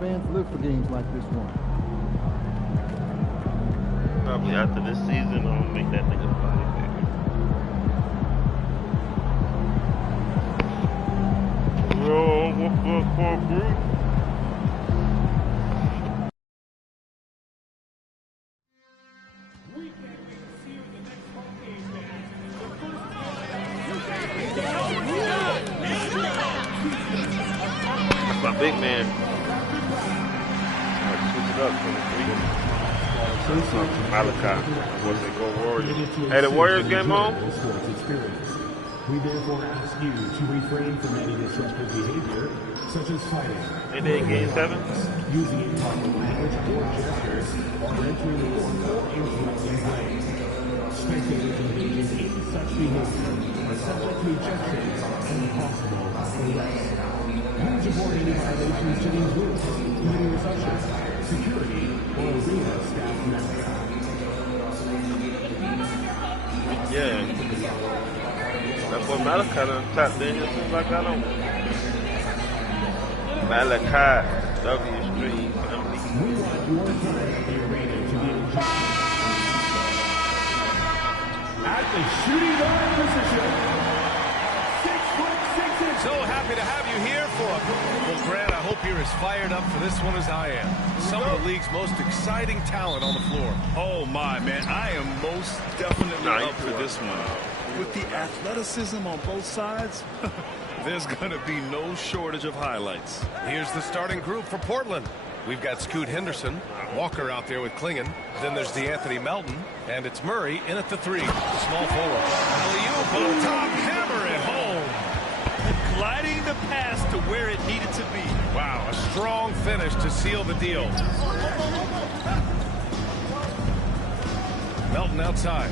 fans live for games like this one. Probably after this season, I'm gonna make that nigga body bigger. Yo, what's up, group? That's my big man. Switch it up for the three. Malachi. What's it go Warriors? Hey, the Warriors game on? We therefore ask you to refrain from any disruptive behavior, such as fighting, They did game 7? using improper language or gestures, or entering the court or interrupting play. Spectators engaging in such behavior are subject to ejections and possible arrest. Please report any violations to these rules, including ushers, security, or arena staff members. Yeah. That boy Malachi done tapped in here as soon as I got on. Malachi, W Street, family. We want your time at the arena to be enjoyed. At the shooting guard position, 6'6". So happy to have you here for a... Well, Grant, I hope you're as fired up for this one as I am. Some of the league's most exciting talent on the floor. Oh, my, man. I am most definitely up for this one. With the athleticism on both sides, there's going to be no shortage of highlights. Here's the starting group for Portland. We've got Scoot Henderson, Walker out there with Klingon. Then there's DeAnthony Melton, and it's Murray in at the 3. Small forward. Alley-oop on top, hammer it home. Gliding the pass to where it needed to be. Wow, a strong finish to seal the deal. Melton outside.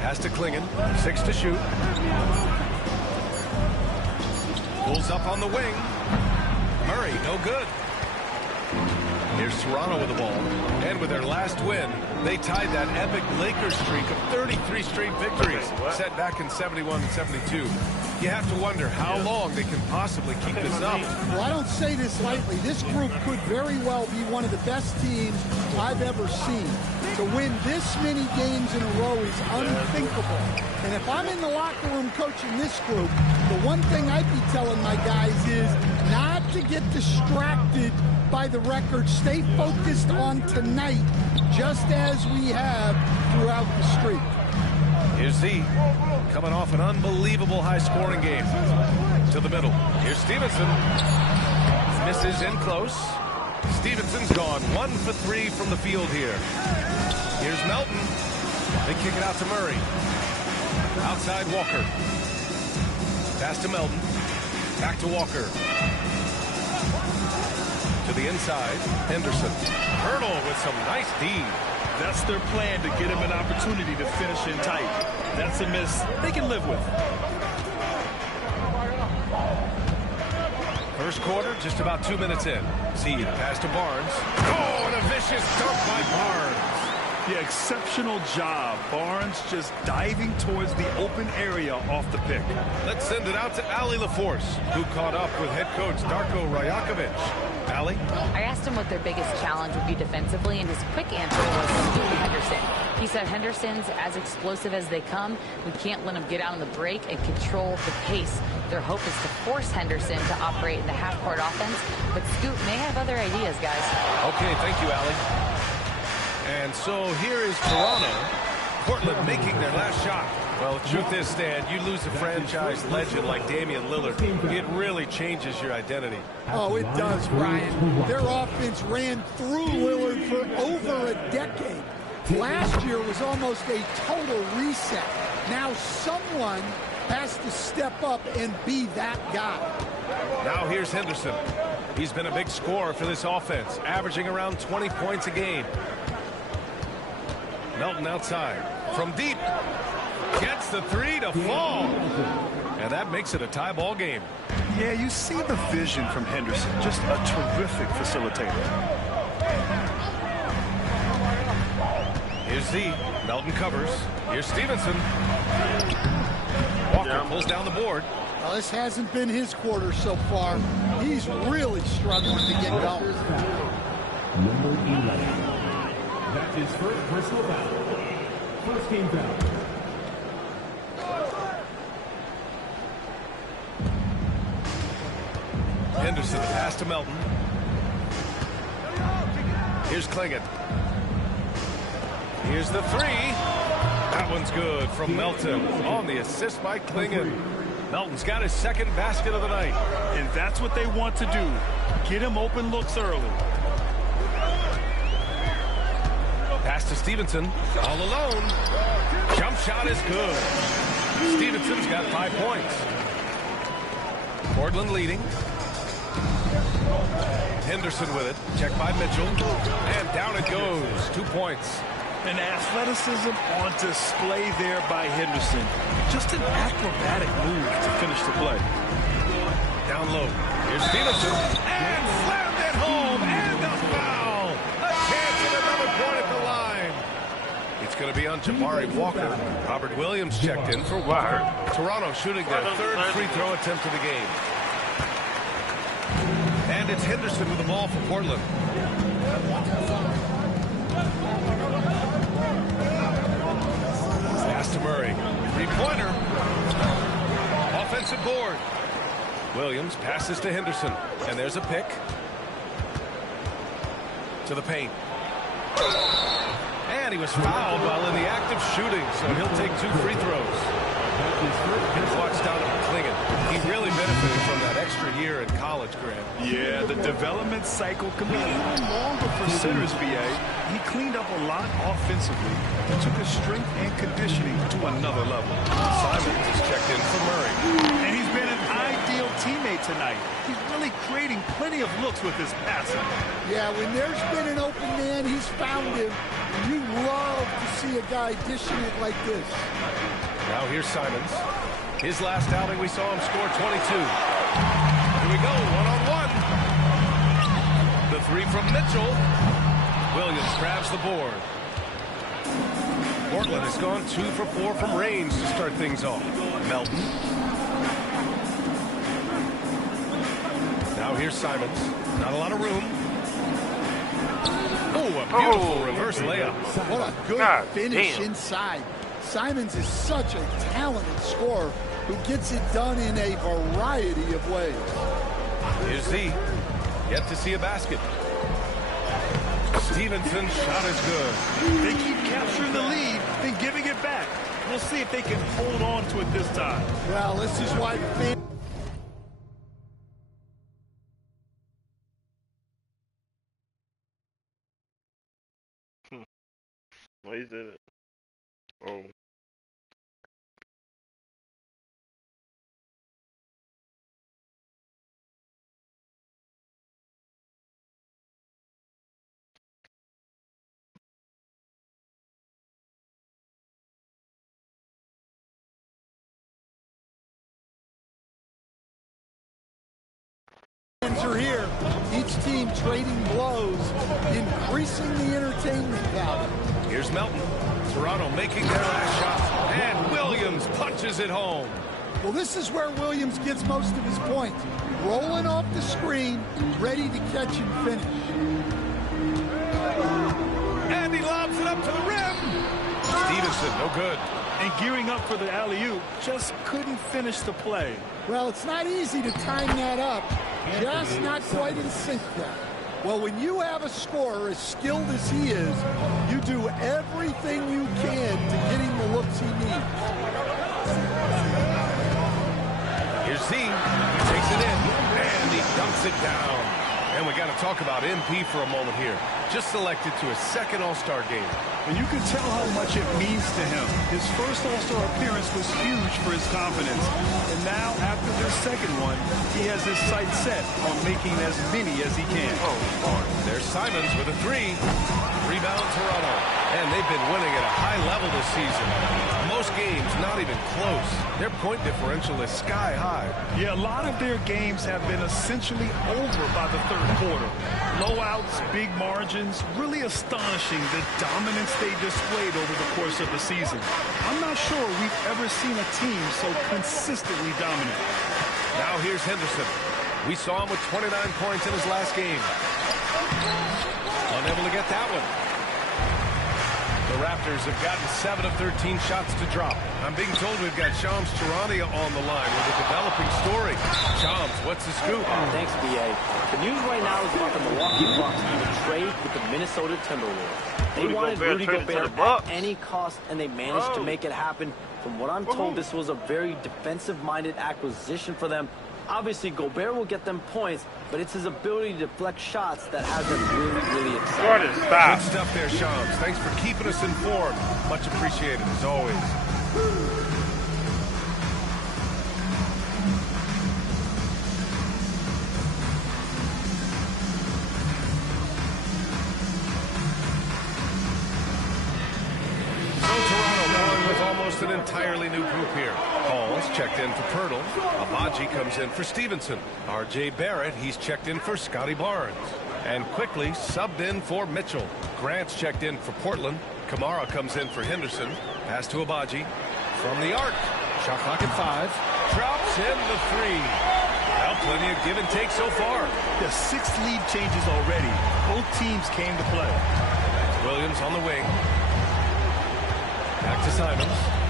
Pass to Klingon, 6 to shoot. Pulls up on the wing. Murray, no good. Here's Toronto with the ball. And with their last win, they tied that epic Lakers streak of 33 straight victories, set back in 71 and 72. You have to wonder how long they can possibly keep this up. Well, I don't say this lightly. This group could very well be one of the best teams I've ever seen. To win this many games in a row is unthinkable. And if I'm in the locker room coaching this group, the one thing I'd be telling my guys is not to get distracted by the record. Stay focused on tonight, just as we have throughout the streak. Here's Z, coming off an unbelievable high-scoring game. To the middle. Here's Stevenson. Misses in close. Stevenson's gone 1 for 3 from the field here. Here's Melton. They kick it out to Murray. Outside Walker. Pass to Melton. Back to Walker. To the inside, Henderson. Hurdle with some nice D. That's their plan, to get him an opportunity to finish in tight. That's a miss they can live with. First quarter, just about 2 minutes in. See the pass to Barnes. Oh, and a vicious dunk by Barnes. Yeah, exceptional job. Barnes just diving towards the open area off the pick. Let's send it out to Allie LaForce, who caught up with head coach Darko Rajakovic. Allie? I asked him what their biggest challenge would be defensively, and his quick answer was Scoot Henderson. He said Henderson's as explosive as they come. We can't let him get out on the break and control the pace. Their hope is to force Henderson to operate in the half-court offense, but Scoot may have other ideas, guys. Okay, thank you, Allie. And so here is Toronto. Portland making their last shot. Well, the truth is, Stan, you lose a franchise legend like Damian Lillard, it really changes your identity. Oh, it does, Ryan. Their offense ran through Lillard for over a decade. Last year was almost a total reset. Now someone has to step up and be that guy. Now here's Henderson. He's been a big scorer for this offense, averaging around 20 points a game. Melton outside. From deep. Gets the 3 to fall. And that makes it a tie ball game. Yeah, you see the vision from Henderson. Just a terrific facilitator. Here's Z. Melton covers. Here's Stevenson. Walker pulls down the board. Well, this hasn't been his quarter so far. He's really struggling to get going. Number 11. That's his first personal foul. First team foul. Henderson, the pass to Melton. Here's Clingan. Here's the three. That one's good from Melton on the assist by Clingan. Melton's got his second basket of the night. And that's what they want to do. Get him open looks early. Pass to Stevenson. All alone. Jump shot is good. Stevenson's got 5 points. Portland leading. Henderson with it. Checked by Mitchell. And down it goes. 2 points. And athleticism on display there by Henderson. Just an acrobatic move to finish the play. Down low. Here's Stevenson. And slammed it home. And the foul. A chance at another point at the line. It's going to be on Jabari Walker. Robert Williams checked in for Walker. Toronto shooting their third free throw attempt of the game. And it's Henderson with the ball for Portland. Pass to Murray. Three-pointer. Offensive board. Williams passes to Henderson. And there's a pick. To the paint. And he was fouled while in the act of shooting, so he'll take 2 free throws. And walks down to Clingan. He really benefited from that extra year in college, Grant. Yeah, the development cycle can be a little longer for centers, VA. He cleaned up a lot offensively and took his strength and conditioning to another level. Simons is checked in for Murray. And he's been an ideal teammate tonight. He's really creating plenty of looks with his passing. Yeah, when there's been an open man, he's found him. And you love to see a guy dishing it like this. Now here's Simons. His last outing, we saw him score 22. Here we go, one-on-one. The three from Mitchell. Williams grabs the board. Portland has gone 2 for 4 from range to start things off. Melton. Now here's Simons. Not a lot of room. Oh, a beautiful reverse layup. What a good finish inside. Simons is such a talented scorer who gets it done in a variety of ways. Here's Z. Yet to see a basket. Stevenson's shot is good. They keep capturing the lead, then giving it back. We'll see if they can hold on to it this time. Well, this is why fans... Well, he did it. Oh. are here, each team trading blows, increasing the entertainment value. Here's Melton. Toronto making their last shot, and Williams punches it home. Well, this is where Williams gets most of his points. Rolling off the screen, ready to catch and finish. And he lobs it up to the rim. Stevenson, no good. And gearing up for the alley-oop, just couldn't finish the play. Well, it's not easy to time that up. Just not quite in sync there. Well, when you have a scorer as skilled as he is, you do everything you can to get him the looks he needs. Here's Z. He takes it in, and he dumps it down. And we got to talk about MP for a moment here. Just selected to his second All-Star game. And you can tell how much it means to him. His first All-Star appearance was huge for his confidence. And now, after this second one, he has his sights set on making as many as he can. Oh, Lord. There's Simons with a three. Rebound, Toronto. And they've been winning at a high level this season. Most games not even close. Their point differential is sky high. Yeah, a lot of their games have been essentially over by the third quarter. Blowouts, big margins, really astonishing the dominance they displayed over the course of the season. I'm not sure we've ever seen a team so consistently dominant. Now here's Henderson. We saw him with 29 points in his last game. Unable to get that one. The Raptors have gotten 7 of 13 shots to drop. I'm being told we've got Shams Charania on the line with a developing story. Shams, what's the scoop? Thanks, B.A. The news right now is about the Milwaukee Bucks in a trade with the Minnesota Timberwolves. They wanted Rudy Gobert at any cost, and they managed to make it happen. From what I'm told, this was a very defensive-minded acquisition for them. Obviously, Gobert will get them points, but it's his ability to deflect shots that has them really excited. Good stuff there, Shams. Thanks for keeping us informed. Much appreciated, as always. An entirely new group here. Hall's checked in for Pirtle. Abaji comes in for Stevenson. R.J. Barrett, he's checked in for Scotty Barnes. And quickly subbed in for Mitchell. Grant's checked in for Portland. Kamara comes in for Henderson. Pass to Abaji. From the arc. Shot clock at 5. Drops in the 3. Well, plenty of give and take so far. The 6 lead changes already. Both teams came to play. Williams on the wing. Back to Simons.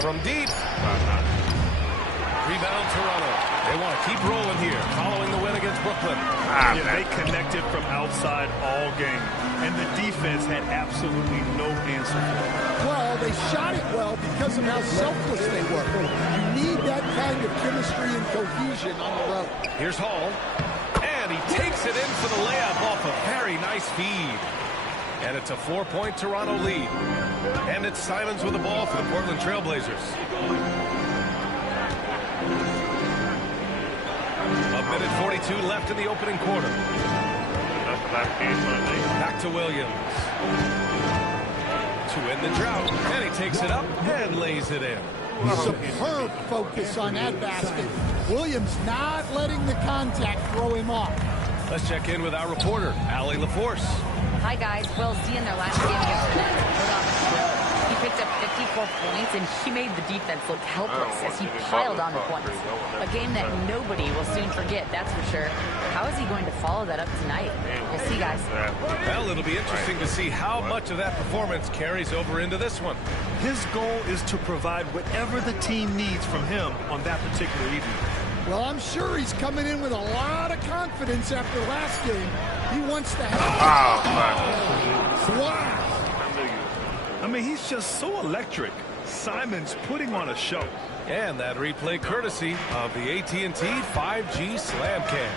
From deep. Rebound Toronto. They want to keep rolling here, following the win against Brooklyn. Yeah, they connected from outside all game, and the defense had absolutely no answer for it. Well, they shot it well because of how selfless they were. You need that kind of chemistry and cohesion on the road. Here's Hall, and he takes it in for the layup off a very nice feed. And it's a 4-point Toronto lead. And it's Simons with the ball for the Portland Trailblazers. A minute 42 left in the opening quarter. Back to Williams. To end the drought. And he takes it up and lays it in. Superb focus on that basket. Williams not letting the contact throw him off. Let's check in with our reporter, Allie LaForce. Hi, guys. Well, Z in their last game against the Nets put on the show. He picked up 54 points, and he made the defense look helpless as he piled on the points. A game that nobody will soon forget, that's for sure. How is he going to follow that up tonight? We'll see, guys. Well, it'll be interesting to see how much of that performance carries over into this one. His goal is to provide whatever the team needs from him on that particular evening. Well, I'm sure he's coming in with a lot of confidence after last game. He wants to help. Wow. I mean, he's just so electric. Simons putting on a show. And that replay courtesy of the AT&T 5G Slam Cam.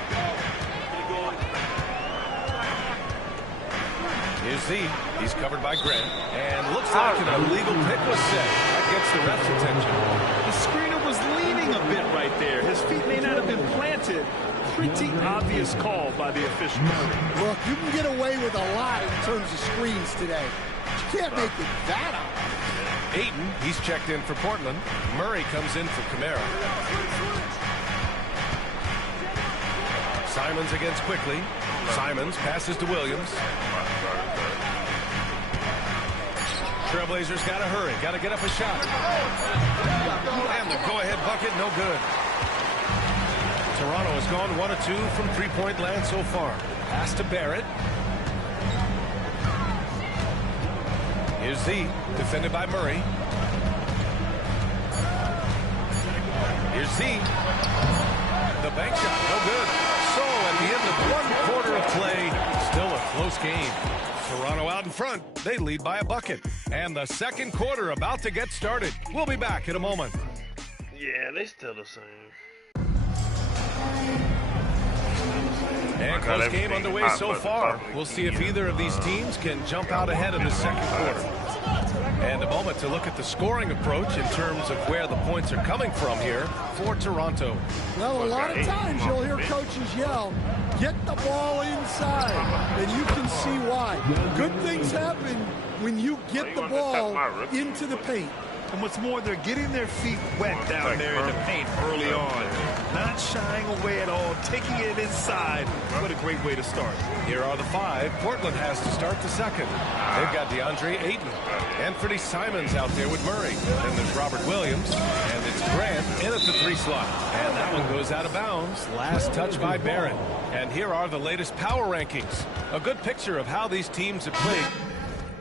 Here's Z. He's covered by Grant. And looks like an illegal pick was set. That gets the ref's attention. The screener was leaning a bit right there. His feet may not have been planted. Pretty obvious call by the officials. Look, you can get away with a lot in terms of screens today. You can't make it that up. Ayton, he's checked in for Portland. Murray comes in for Kamara. Simons against Quickly. Simons passes to Williams. Trailblazers got to hurry. Got to get up a shot. And the go-ahead bucket, no good. Toronto has gone 1 of 2 from three-point land so far. Pass to Barrett. Here's Z, defended by Murray. Here's Z. The bank shot, no good. So at the end of 1 quarter of play, still a close game. Toronto out in front. They lead by a bucket. And the second quarter about to get started. We'll be back in a moment. Yeah, they still the same. And close game underway so far. We'll see if either of these teams can jump out ahead in the second quarter. And a moment to look at the scoring approach in terms of where the points are coming from here for Toronto. Well, a lot of times you'll hear coaches yell, get the ball inside, and you can see why. Good things happen when you get the ball into the paint. And what's more, they're getting their feet wet down there in the paint early on. Not shying away at all, taking it inside. What a great way to start. Here are the 5. Portland has to start the second. They've got DeAndre Ayton. Anthony Simons out there with Murray. Then there's Robert Williams. And it's Grant in at the 3 slot. And that one goes out of bounds. Last touch by Barrett. And here are the latest power rankings. A good picture of how these teams have played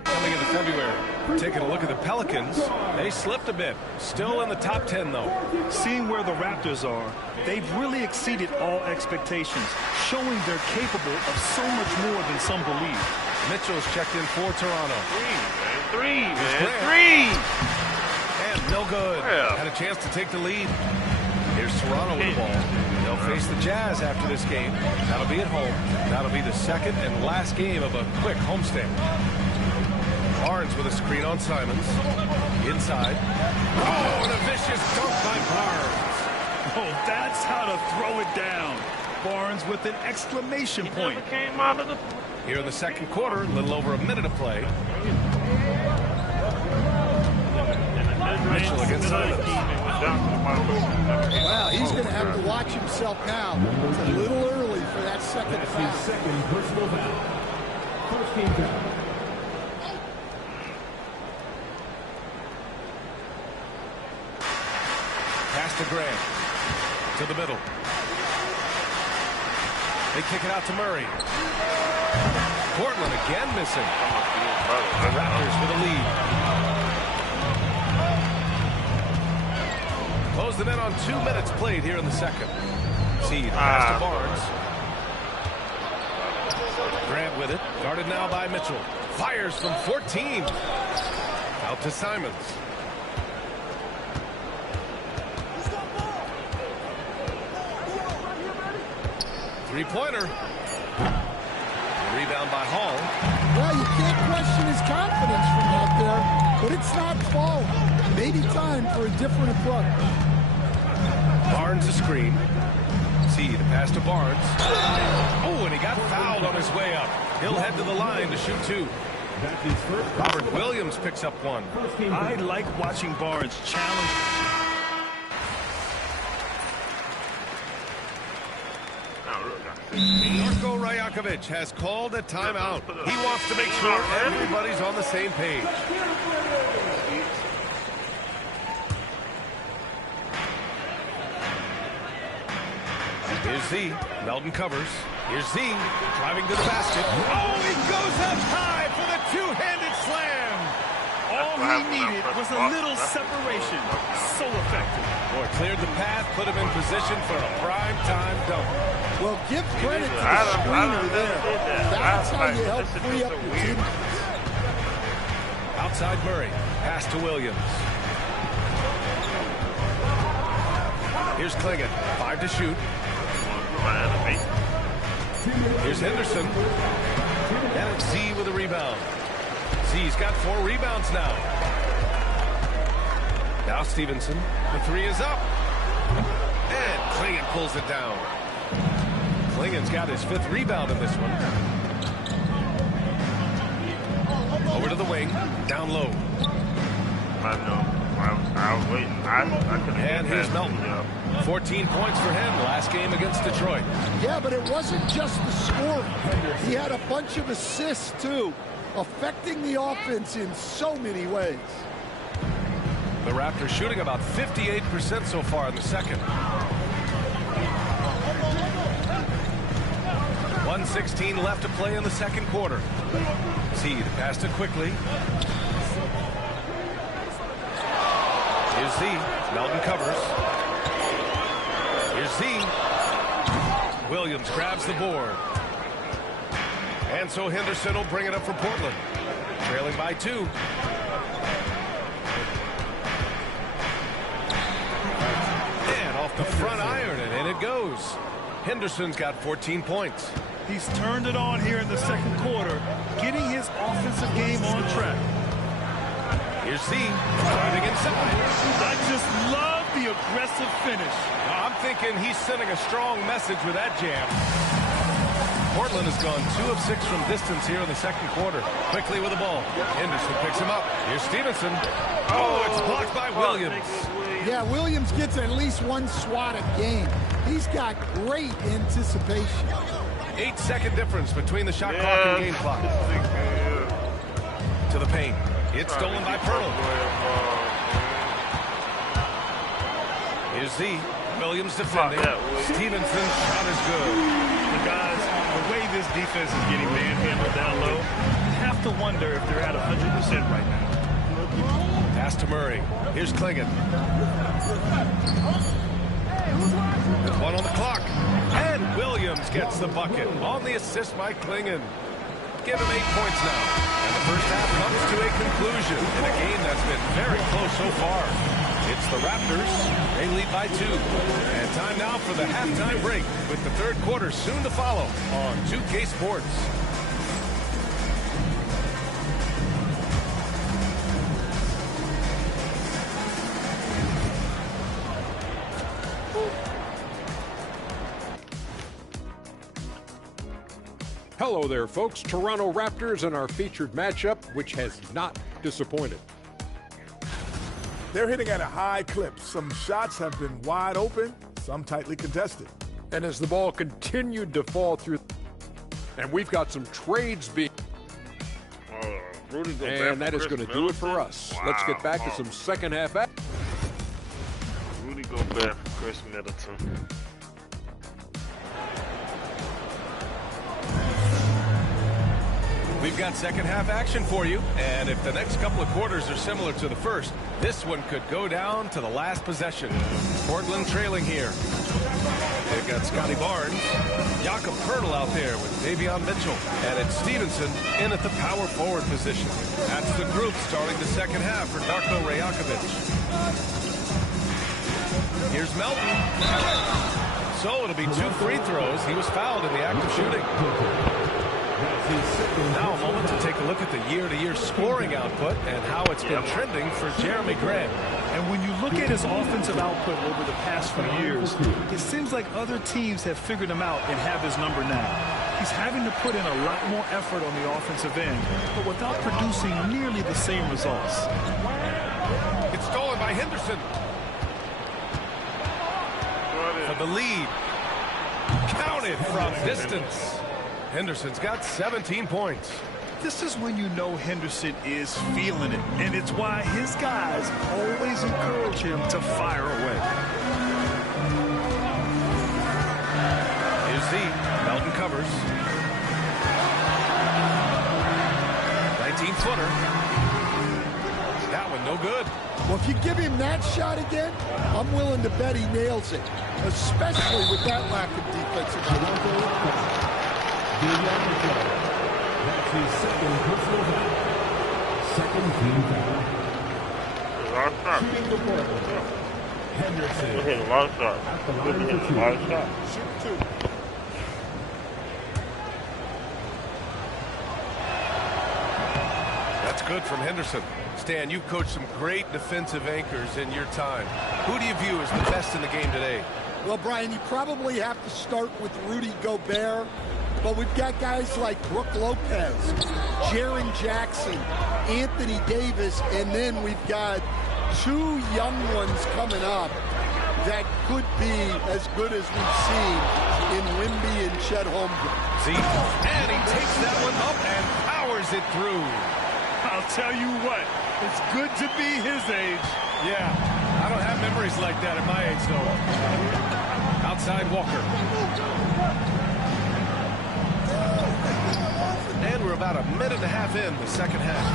coming into February. Taking a look at the Pelicans, they slipped a bit. Still in the top 10, though. Seeing where the Raptors are, they've really exceeded all expectations, showing they're capable of so much more than some believe. Mitchell's checked in for Toronto. Three. And no good. Yeah. Had a chance to take the lead. Here's Toronto with the ball. They'll face the Jazz after this game. That'll be at home. That'll be the second and last game of a quick homestand. Barnes with a screen on Simons. Inside. Oh, and a vicious dunk by Barnes. Oh, that's how to throw it down. Barnes with an exclamation point. Here in the second quarter, a little over a minute of play. Mitchell against Simons. Wow, he's going to have to watch himself now. It's a little early for that second That's foul. his second personal foul. First team foul. Pass to Grant. To the middle. They kick it out to Murray. Portland again missing. The Raptors with a lead. Close the net on 2 minutes played here in the second. Seed pass to Barnes. Grant with it. Guarded now by Mitchell. Fires from 14. Out to Simons. Three-pointer. Rebound by Hall. Well, you can't question his confidence from out there, but it's not falling. Maybe time for a different approach. Barnes a screen. See the pass to Barnes. Oh, and he got fouled on his way up. He'll head to the line to shoot 2. That's his first. Robert Williams picks up 1. I like watching Barnes challenge. Marko Rajakovic has called a timeout. He wants to make sure everybody's on the same page. Here's Z. Melton covers. Here's Z. Driving to the basket. Oh, he goes up high for the two-handed slam. All he needed was a little separation. So effective. Boy, cleared the path, put him in position for a prime-time dunk. Well, give credit to the screener there. That's how you help free up your team. Outside Murray. Pass to Williams. Here's Clingan. 5 to shoot. Here's Henderson. And it's Z with a rebound. Z's got 4 rebounds now. Now Stevenson. The 3 is up. And Clingan pulls it down. Clingan's got his 5th rebound in this one. Over to the wing. Down low. I know. I was waiting. I couldn't. And here's Melton. 14 points for him last game against Detroit. Yeah, but it wasn't just the scoring. He had a bunch of assists, too, affecting the offense in so many ways. The Raptors shooting about 58% so far in the second. 1:16 left to play in the second quarter. Seed passed it quickly. Here's Z. Melton covers. Here's Z. Williams grabs the board. And so Henderson will bring it up for Portland. Trailing by 2. And off the front iron, and in it goes. Henderson's got 14 points. He's turned it on here in the second quarter, getting his offensive game on track. Here's Z driving inside. I just love the aggressive finish. I'm thinking he's sending a strong message with that jam. Portland has gone 2 of 6 from distance here in the second quarter. Quickly with the ball. Henderson picks him up. Here's Stevenson. Oh, it's blocked by Williams. Yeah, Williams gets at least one swat a game. He's got great anticipation. 8-second difference between the shot clock and game clock. To the paint. It's stolen by Pearl. Here's Z. Williams defending. Stevenson's shot is good. Guys, the way this defense is getting manhandled down low, you have to wonder if they're at 100% right now. Pass to Murray. Here's Clingan. With 1 on the clock. And Williams gets the bucket on the assist by Clingan. Give him 8 points now. And the first half comes to a conclusion in a game that's been very close so far. It's the Raptors. They lead by 2. And time now for the halftime break with the third quarter soon to follow on 2K Sports. Hello there, folks. Toronto Raptors and our featured matchup, which has not disappointed. They're hitting at a high clip. Some shots have been wide open, some tightly contested. And as the ball continued to fall through, and we've got some trades being, and that is going to do it for us. Wow. Let's get back to some second half action. Rudy Gobert for Chris Middleton. We've got second half action for you, and if the next couple of quarters are similar to the first, this one could go down to the last possession. Portland trailing here. They've got Scotty Barnes, Jakob Poeltl out there with Davion Mitchell, and it's Stevenson in at the power forward position. That's the group starting the second half for Darko Rajakovic. Here's Melton. So it'll be 2 free throws. He was fouled in the act of shooting. Now a moment to take a look at the year-to-year scoring output and how it's been trending for Jeremy Grant. And when you look at his offensive output over the past few years, it seems like other teams have figured him out and have his number now. He's having to put in a lot more effort on the offensive end, but without producing nearly the same results. It's stolen by Henderson. For the lead. Counted from distance. Henderson's got 17 points. This is when you know Henderson is feeling it, and it's why his guys always encourage him to fire away. Here's Z. Melton covers. 19-footer. That one no good. Well, if you give him that shot again, I'm willing to bet he nails it, especially with that lack of defensive ability. That's his second personal foul. Second team foul. Shooting the ball. Henderson. We're hitting a lot of shots. We're hitting a lot of shots. Shoot 2. That's good from Henderson. Stan, you've coached some great defensive anchors in your time. Who do you view as the best in the game today? Well, Brian, you probably have to start with Rudy Gobert. But we've got guys like Brook Lopez, Jaren Jackson, Anthony Davis, and then we've got 2 young ones coming up that could be as good as we've seen in Wimby and Chet Holmgren. Z, and he takes that one up and powers it through. I'll tell you what, it's good to be his age. Yeah, I don't have memories like that at my age, though. Outside Walker. And we're about a minute and a half in the second half.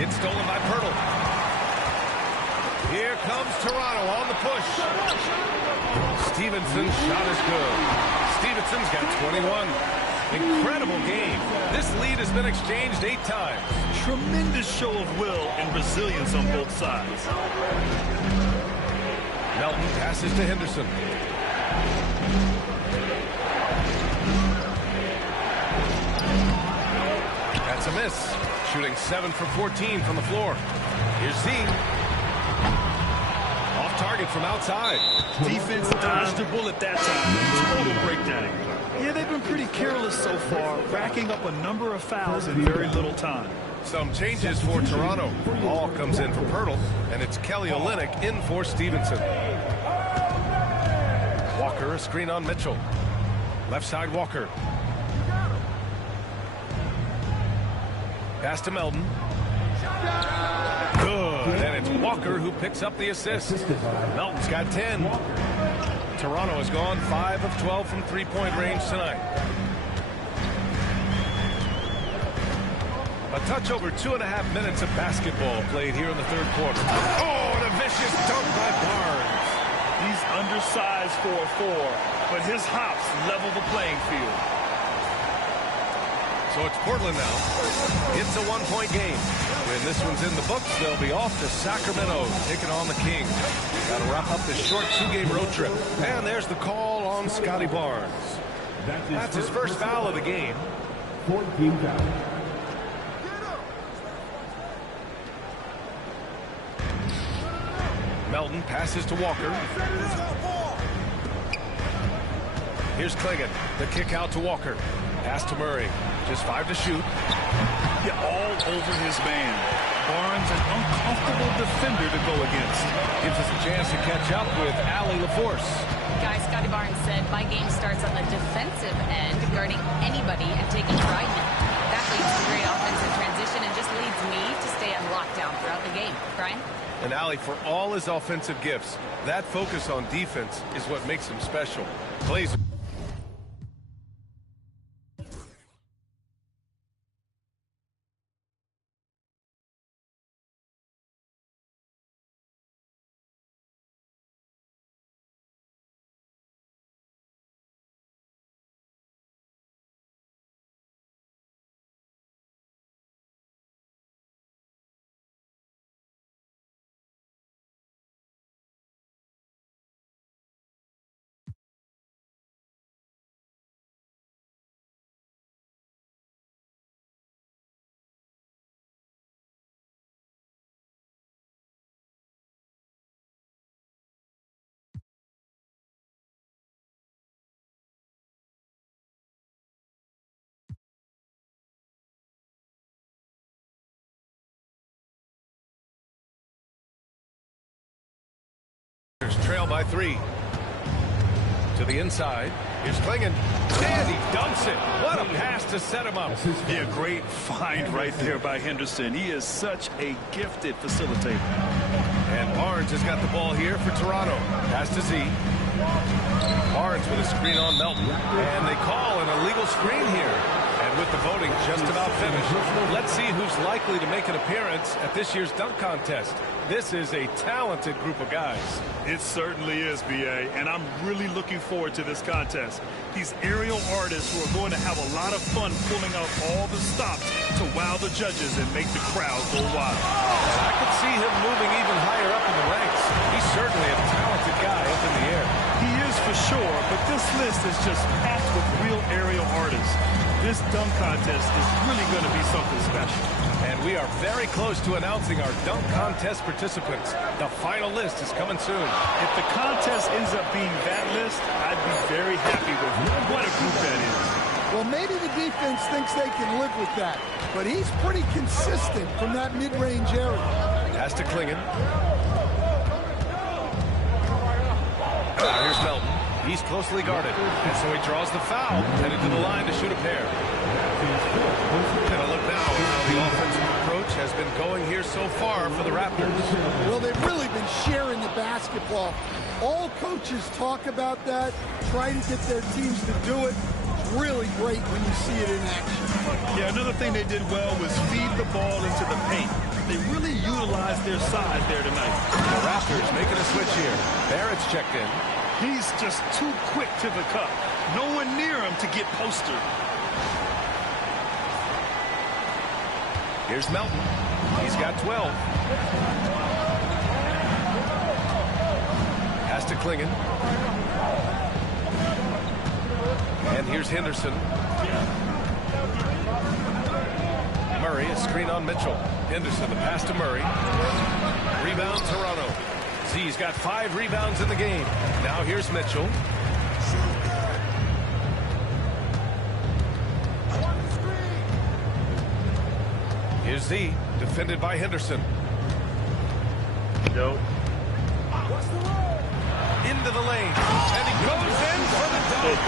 It's stolen by Poeltl. Here comes Toronto on the push. Stevenson's shot is good. Stevenson's got 21. Incredible game. This lead has been exchanged 8 times. Tremendous show of will and resilience on both sides. Melton passes to Henderson. That's a miss. Shooting 7 for 14 from the floor. Here's Z. Off target from outside. Defense dodged the bullet that time. Total breakdown. Yeah, they've been pretty careless so far, racking up a number of fouls in very little time. Some changes for Toronto. Ball comes in for Pirtle, and it's Kelly Olynyk in for Stevenson. Walker, a screen on Mitchell. Left side, Walker. Pass to Melton. Good, and it's Walker who picks up the assist. Melton's got 10. Toronto has gone 5 of 12 from three-point range tonight. A touch over 2.5 minutes of basketball played here in the third quarter. Oh, and a vicious dunk by Barnes. He's undersized for a 4, but his hops level the playing field. So it's Portland now. It's a one-point game. When this one's in the books, they'll be off to Sacramento, taking on the Kings. Got to wrap up this short 2-game road trip. And there's the call on Scotty Barnes. That's his first foul of the game. 14 foul. Melton passes to Walker. Here's Clingan. The kick out to Walker. Pass to Murray. Just 5 to shoot. Yeah, all over his man. Barnes, an uncomfortable defender to go against. Gives us a chance to catch up with Allie LaForce. Guys, Scotty Barnes said, my game starts on the defensive end, guarding anybody and taking pride in it. That leads to great offensive transition and just leads me to stay on lockdown throughout the game. Brian? And Allie, for all his offensive gifts, that focus on defense is what makes him special. Plays. Trail by 3. To the inside. Here's Clingan. And he dunks it. What a pass to set him up. Yeah, great find right there by Henderson. He is such a gifted facilitator. And Barnes has got the ball here for Toronto. Pass to Z. Barnes with a screen on Melton. And they call an illegal screen here. And with the voting just about finished, let's see who's likely to make an appearance at this year's dunk contest. This is a talented group of guys. It certainly is, B.A., and I'm really looking forward to this contest. These aerial artists who are going to have a lot of fun pulling out all the stops to wow the judges and make the crowd go wild. And I could see him moving even higher up in the ranks. He's certainly a talented guy up in the air. He is for sure, but this list is just packed with real aerial artists. This dunk contest is really going to be something special. And we are very close to announcing our dunk contest participants. The final list is coming soon. If the contest ends up being that list, I'd be very happy with what a group that is. Well, maybe the defense thinks they can live with that, but he's pretty consistent from that mid-range area. Pass to Clingan. Here's Melton. He's closely guarded, and so he draws the foul, headed to the line to shoot a pair. And a look now at how the offensive approach has been going here so far for the Raptors. Well, they've really been sharing the basketball. All coaches talk about that, try to get their teams to do it. It's really great when you see it in action. Yeah, another thing they did well was feed the ball into the paint. They really utilized their size there tonight. The Raptors making a switch here. Barrett's checked in. He's just too quick to the cup. No one near him to get postered. Here's Melton. He's got 12. Pass to Clingan. And here's Henderson. Murray. Murray, a screen on Mitchell. Henderson, the pass to Murray. Rebound, Toronto. Z's got 5 rebounds in the game. Now here's Mitchell. Here's Z, defended by Henderson. Yo. Into the lane, and he goes in for the dunk.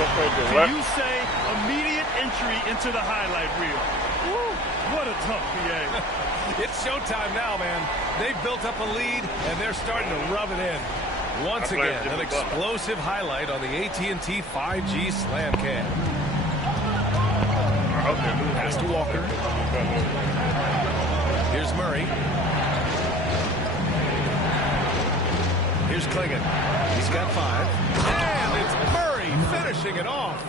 Can you say immediate entry into the highlight reel? Woo, what a dunk, BA. It's showtime now, man. They've built up a lead, and they're starting to rub it in. Once again, an explosive highlight on the AT&T 5G Slam Cam. Pass to Walker. Here's Murray. Here's Clingan. He's got 5. And it's Murray finishing it off.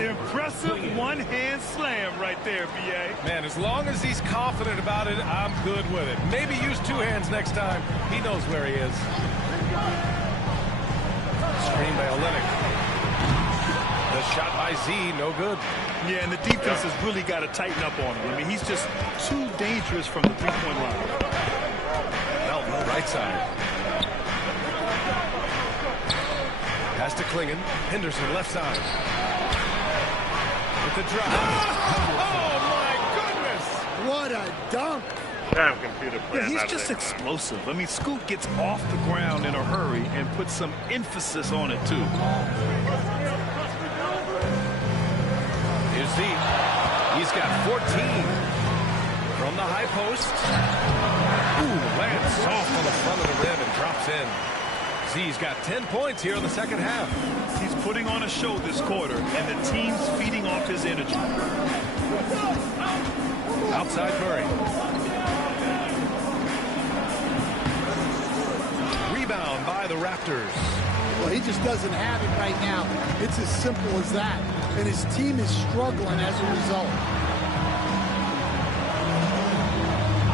Impressive one-hand slam right there, BA. Man, as long as he's confident about it, I'm good with it. Maybe use 2 hands next time. He knows where he is. Screen by Olynyk. The shot by Z, no good. Yeah, and the defense has really got to tighten up on him. I mean, he's just too dangerous from the three-point line. Melton, right side. Pass to Clingan. Henderson, left side. With the drive. Oh, my goodness! What a dunk! Damn computer Yeah, playing he's out of just there. explosive. I mean, Scoot gets off the ground in a hurry and puts some emphasis on it, too. Here's Z. He's got 14. From the high post. Ooh, lands soft on the front of the rim and drops in. Z's got 10 points here in the second half. He's putting on a show this quarter, and the team's feeding off his energy. Outside Murray. Rebound by the Raptors. Well, he just doesn't have it right now. It's as simple as that. And his team is struggling as a result.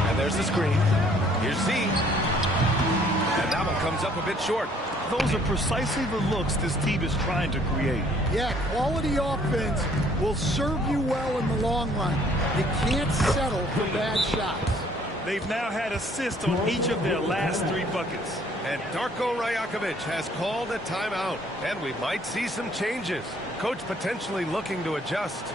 And there's the screen. Here's Z. And that one comes up a bit short. Those are precisely the looks this team is trying to create. Yeah, quality offense will serve you well in the long run. You can't settle for bad shots. They've now had assists on each of their last 3 buckets. And Darko Rajakovic has called a timeout. And we might see some changes. Coach potentially looking to adjust.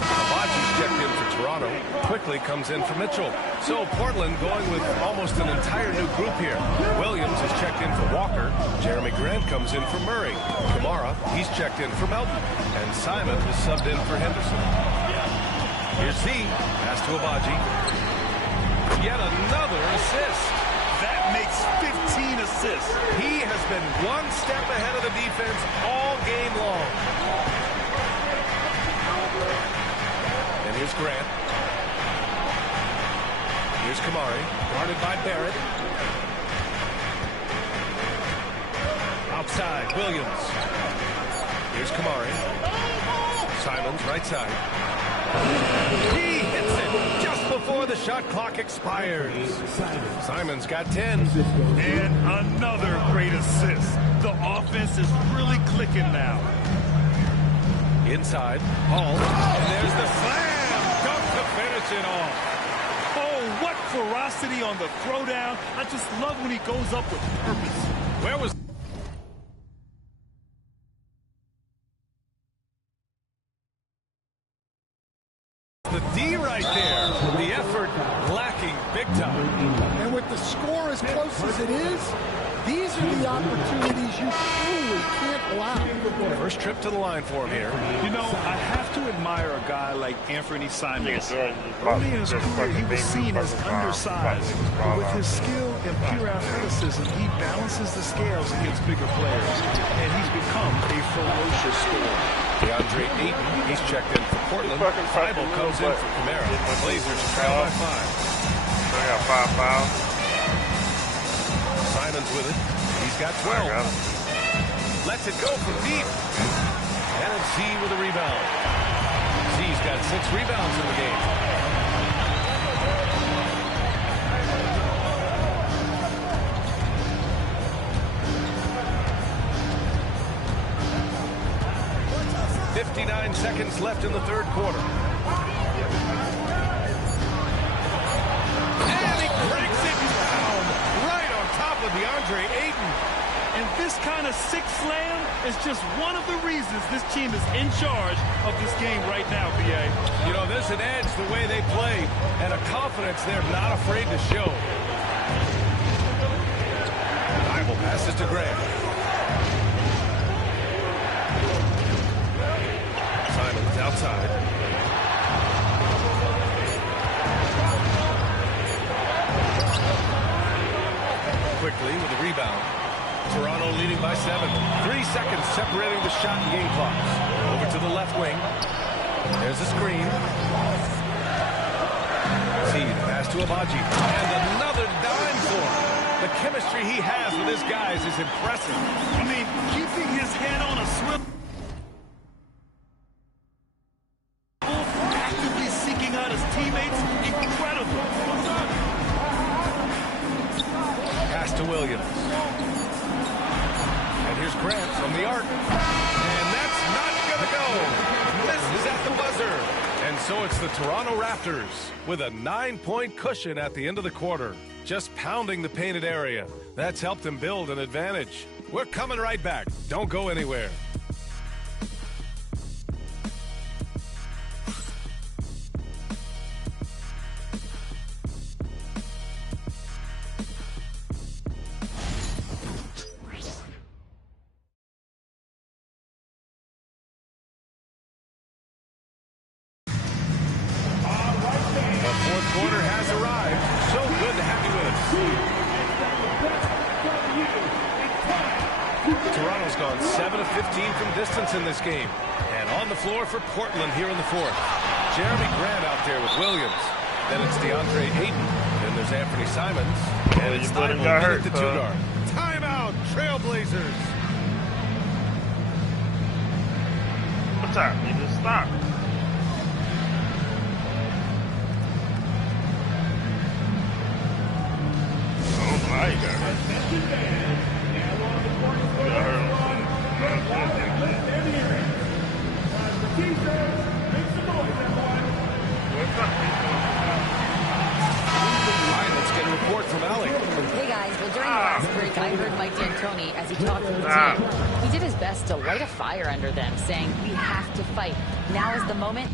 Abaji's checked in for Toronto. Quickly comes in for Mitchell. So Portland going with almost an entire new group here. Williams is checked in for Walker. Jeremy Grant comes in for Murray. Kamara, he's checked in for Melton. And Simon is subbed in for Henderson. Here's Z. Pass to Abaji. Yet another assist. That makes 15 assists. He has been one step ahead of the defense all game long. And here's Grant. Here's Kamari, guarded by Barrett. Outside, Williams. Here's Kamari. Simons, right side. He hits it just before the shot clock expires. Simons got 10. And another great assist. The offense is really clicking now. Inside, Hall. And there's the slam. Dunk to finish it off. Oh, what ferocity on the throwdown. I just love when he goes up with purpose. Where was... the D right there. The effort lacking big time. And with the score as close as it is, these are the opportunities you truly can't allow. First trip to the line for him here. You know, I have to admire a guy like Anthony Simons. Early in his career, he was seen as undersized. But with his skill and pure athleticism, he balances the scales against bigger players. And he's become a ferocious scorer. DeAndre Ayton, he's checked in for Portland. Thibault comes in for Kamara. Blazers trail by 5. I got 5 fouls. Simons with it. He's got 12. Lets it go from deep. And it's Z with a rebound. Z's got 6 rebounds in the game. 59 seconds left in the third quarter. And he breaks it down right on top of DeAndre Ayton. And this kind of six slam is just one of the reasons this team is in charge of this game right now, B.A. You know, there's an edge the way they play and a confidence they're not afraid to show. Bible passes to Grant. Simons outside. Quickly with the rebound. Toronto leading by 7. 3 seconds separating the shot and game clocks. Over to the left wing. There's a screen. See, pass to Abaji. And another dime for him. The chemistry he has with his guys is impressive. I mean, keeping his head on a swivel, actively seeking out his teammates, incredible. Pass to Williams. And here's Grant from the arc. And that's not going to go. Misses at the buzzer. And so it's the Toronto Raptors with a 9-point cushion at the end of the quarter. Just pounding the painted area. That's helped them build an advantage. We're coming right back. Don't go anywhere. Toronto's gone 7 of 15 from distance in this game. And on the floor for Portland here in the fourth. Jeremy Grant out there with Williams. Then it's DeAndre Ayton. Then there's Anthony Simons. And it's Simons at the 2-guard. Timeout, Trailblazers. What's up? You just stop. Oh my God. Let's get a report from Allie. Hey guys, well during the last break I heard Mike D'Antoni as he talked to the team. He did his best to light a fire under them, saying we have to fight. Now is the moment.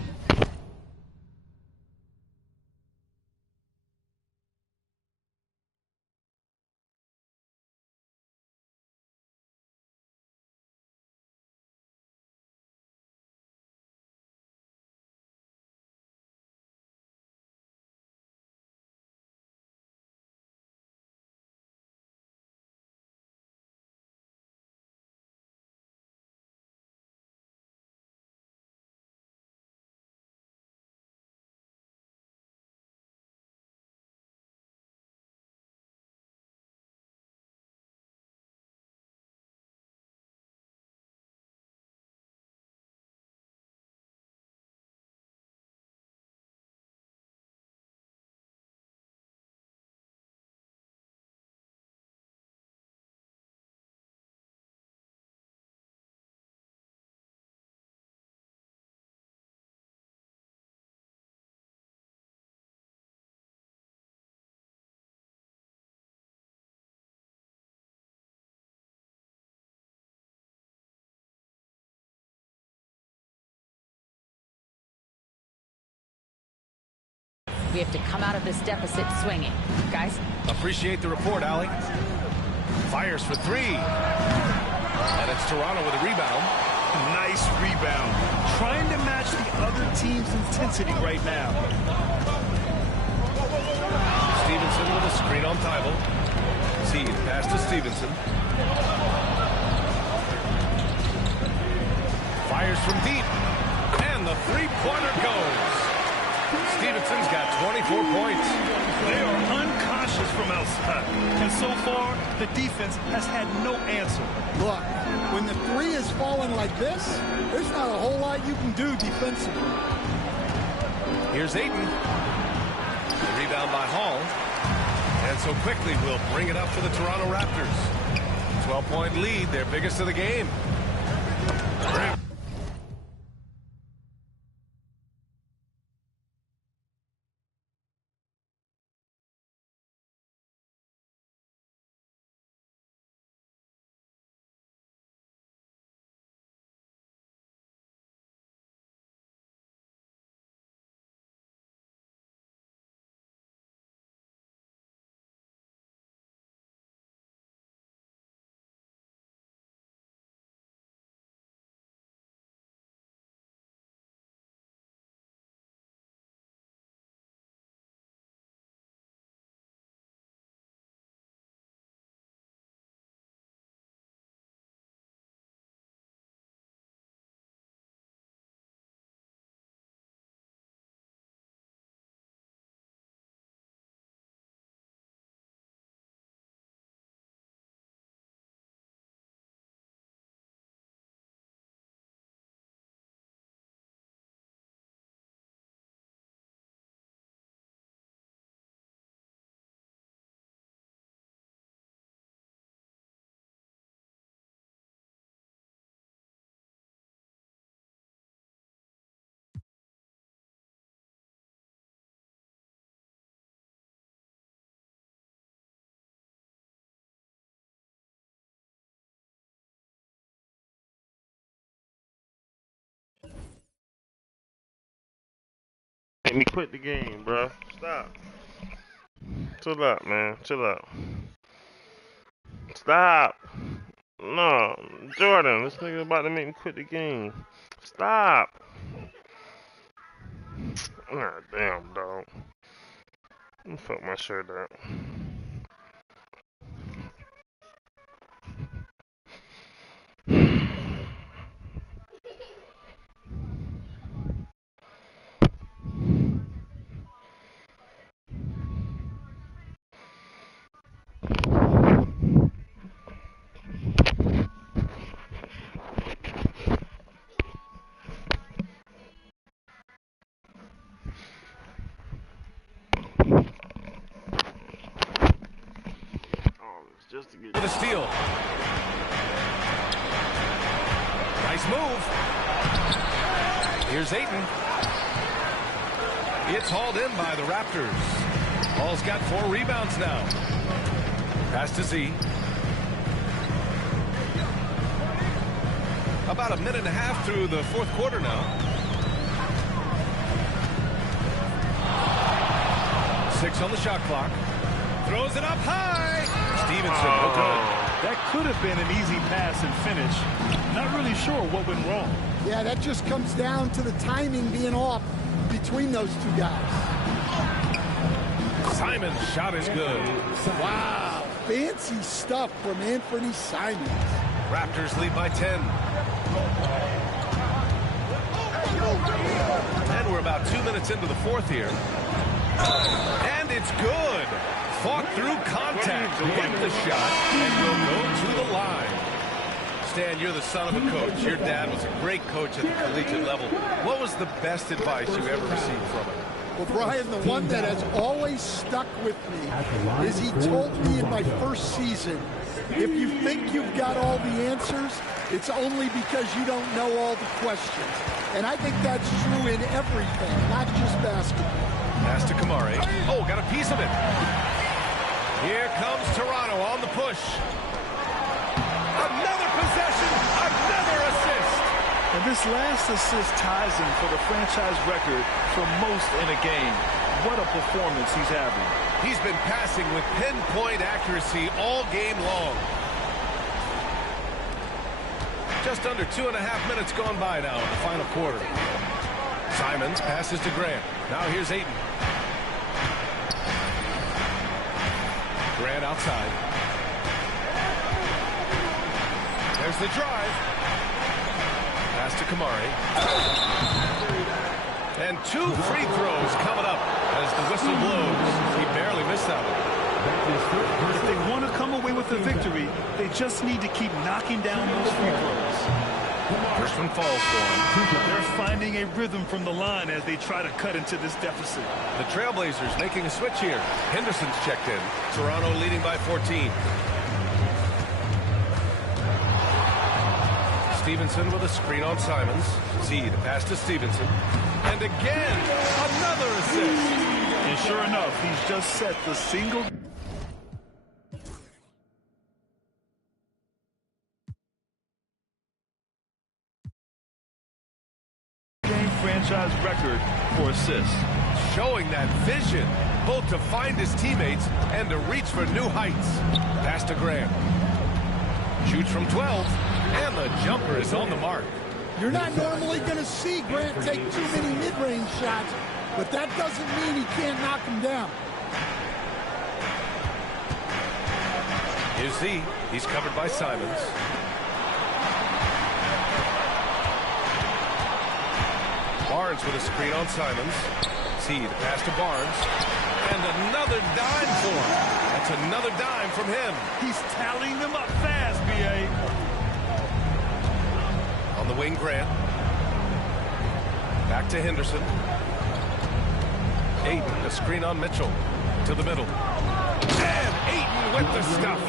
We have to come out of this deficit swinging. Guys? Appreciate the report, Allie. Fires for 3. And it's Toronto with a rebound. Nice rebound. Trying to match the other team's intensity right now. Stevenson with a screen on Thibault. Seed pass to Stevenson. Fires from deep. And the three-pointer goes. Stevenson's got 24 points. They are unconscious from outside. And so far, the defense has had no answer. Look, when the 3 is falling like this, there's not a whole lot you can do defensively. Here's Ayton. The rebound by Hall. And so quickly we'll bring it up for the Toronto Raptors. 12-point lead, their biggest of the game. make me quit the game, bro. Stop. Chill out, man. Chill out. Stop. No, Jordan, this nigga about to make me quit the game. Stop. Ah, damn, dog. Let me fuck my shirt up. Just to get with a steal. Nice move. Here's Ayton. It's hauled in by the Raptors. Paul's got 4 rebounds now. Pass to Z. About a minute and a half through the fourth quarter now. 6 on the shot clock. Throws it up high. Stevenson, no good. That could have been an easy pass and finish. Not really sure what went wrong. Yeah, that just comes down to the timing being off between those two guys. Simon's shot is good. Wow, fancy stuff from Anthony Simons. Raptors lead by 10. And we're about 2 minutes into the fourth here. And it's good. Fought through contact to hit the shot and will go to the line. Stan, you're the son of a coach. Your dad was a great coach at the collegiate level. What was the best advice you ever received from him? Well, Brian, the one that has always stuck with me is he told me in my first season, if you think you've got all the answers, it's only because you don't know all the questions. And I think that's true in everything, not just basketball. Pass to Kamari. Oh, got a piece of it. Here comes Toronto on the push. Another possession, another assist. And this last assist ties him for the franchise record for most in a game. What a performance he's having. He's been passing with pinpoint accuracy all game long. Just under 2.5 minutes gone by now in the final quarter. Simons passes to Grant. Now here's Ayton. Grant outside. There's the drive. Pass to Kamari. And 2 free throws coming up as the whistle blows. He barely missed that one. If they want to come away with a victory, they just need to keep knocking down those free throws. First one falls for him. They're finding a rhythm from the line as they try to cut into this deficit. The Trailblazers making a switch here. Henderson's checked in. Toronto leading by 14. Stevenson with a screen on Simons. Z, the pass to Stevenson. And again, another assist. And sure enough, he's just set the single franchise record for assists. Showing that vision, both to find his teammates and to reach for new heights. Pass to Grant. Shoots from 12, and the jumper is on the mark. You're not normally going to see Grant take too many mid-range shots, but that doesn't mean he can't knock them down. Here's Z. He's covered by Simons. Barnes with a screen on Simons. Z, the pass to Barnes. And another dime for him. That's another dime from him. He's tallying them up fast, B.A. On the wing, Grant. Back to Henderson. Ayton, a screen on Mitchell. To the middle. And Ayton with the stuff.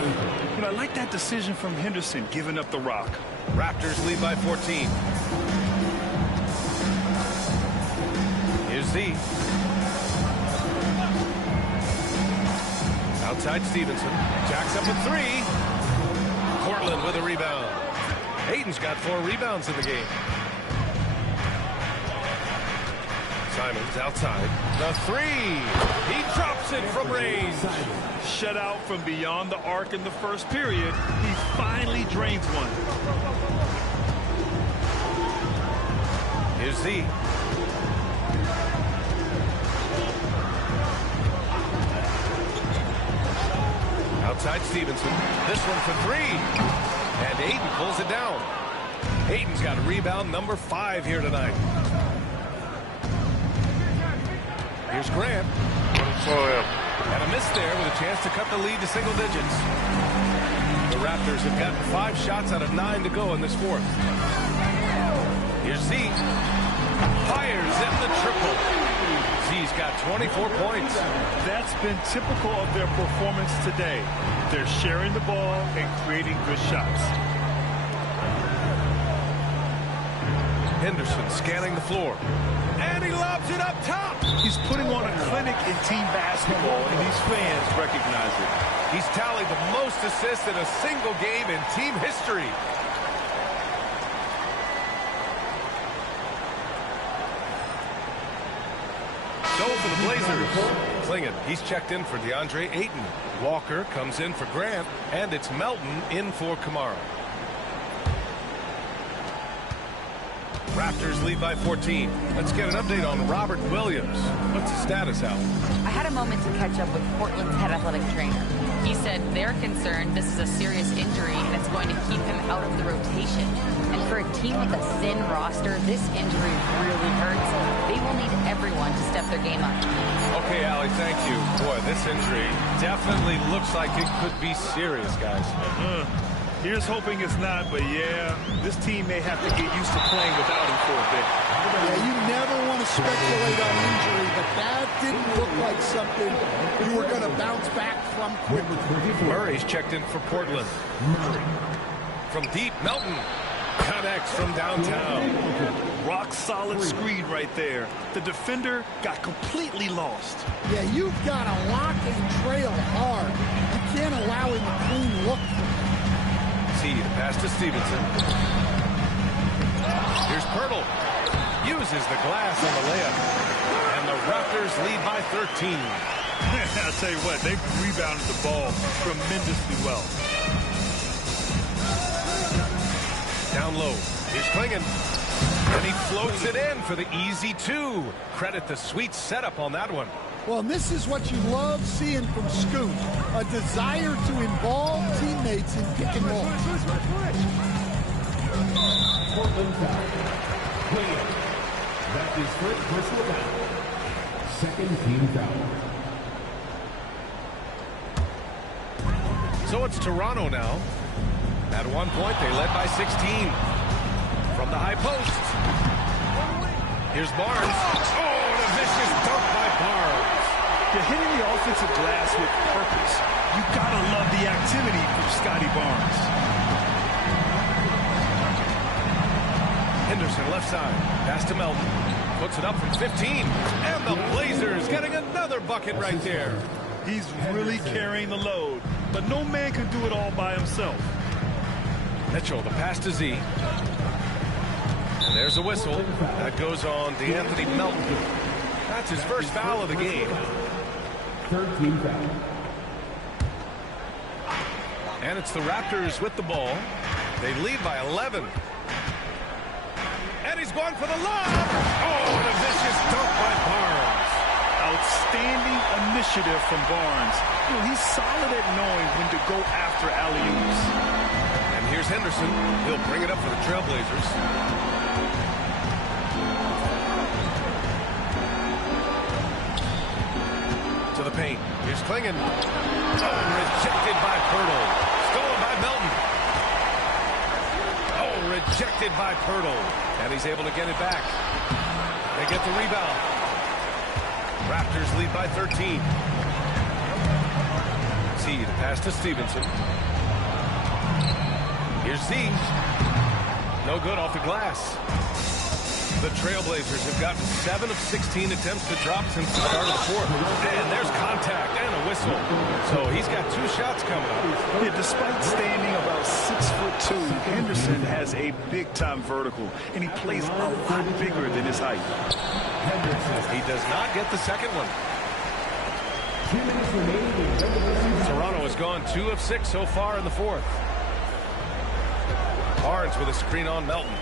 You know, I like that decision from Henderson, giving up the rock. Raptors lead by 14. Here's Z. Outside Stevenson. Jacks up a 3. Portland with a rebound. Ayton's got 4 rebounds in the game. Simons outside. The three. He drops it from range. Shut out from beyond the arc in the first period. He finally drains one. Here's Z. Outside Stevenson. This one for three. And Ayton pulls it down. Ayton's got rebound number 5 here tonight. Here's Grant. And a miss there with a chance to cut the lead to single digits. The Raptors have gotten 5 shots out of 9 to go in this fourth. Here's Z. Fires in the triple. Z's got 24 points. That's been typical of their performance today. They're sharing the ball and creating good shots. Henderson scanning the floor. And he lobs it up top. He's putting on a clinic in team basketball, and these fans recognize it. He's tallied the most assists in a single game in team history. So for the Blazers, Clingan, he's checked in for DeAndre Ayton. Walker comes in for Grant, and it's Melton in for Kamara. Raptors lead by 14. Let's get an update on Robert Williams. What's the status, Al? I had a moment to catch up with Portland's head athletic trainer. He said they're concerned this is a serious injury and it's going to keep him out of the rotation. And for a team with a thin roster, this injury really hurts. They will need everyone to step their game up. Okay, Allie, thank you. Boy, this injury definitely looks like it could be serious, guys. Here's hoping it's not, but yeah, this team may have to get used to playing without him for a bit. Yeah, you never want to speculate on injury, but that didn't look like something you were going to bounce back from quickly. Murray's checked in for Portland. From deep, Melton connects from downtown. Rock solid screen right there. The defender got completely lost. Yeah, you've got to lock and trail hard. You can't allow him a clean look. The pass to Stevenson. Here's Pirtle. Uses the glass on the layup. And the Raptors lead by 13. I'll tell you what, they've rebounded the ball tremendously well. Down low. Here's Clingan. And he floats it in for the easy 2. Credit the sweet setup on that one. Well, and this is what you love seeing from Scoot, a desire to involve teammates in pick and roll. Portland foul. Williams. That's his first personal foul. Second team foul. So it's Toronto now. At one point, they led by 16. From the high post. Here's Barnes. Oh, and a vicious dunk by Barnes. You're hitting the offensive glass with purpose. You gotta love the activity from Scotty Barnes. Henderson left side. Pass to Melton. Puts it up from 15. And the Blazers getting another bucket right there. He's really carrying the load, but no man can do it all by himself. Mitchell, the pass to Z. And there's a whistle. That goes on DeAnthony Melton. That's his first foul of the game. Third team foul. And it's the Raptors with the ball. They lead by 11. And he's going for the lob. Oh, and a vicious dunk by Barnes. Outstanding initiative from Barnes. You know, he's solid at knowing when to go after alley-oops. And here's Henderson. He'll bring it up for the Trailblazers. To the paint. Here's Clingan. Oh, rejected by Pirtle. Stolen by Melton. Oh, rejected by Pirtle. And he's able to get it back. They get the rebound. Raptors lead by 13. Z, the pass to Stevenson. Here's Z. No good off the glass. The Trailblazers have gotten 7 of 16 attempts to drop since the start of the fourth. And there's contact and a whistle. So he's got 2 shots coming up. Yeah, despite standing about 6'2", Henderson has a big-time vertical, and he plays a lot bigger than his height. He does not get the second one. 2 minutes remaining in regular season. Toronto has gone 2 of 6 so far in the fourth. Barnes with a screen on Melton.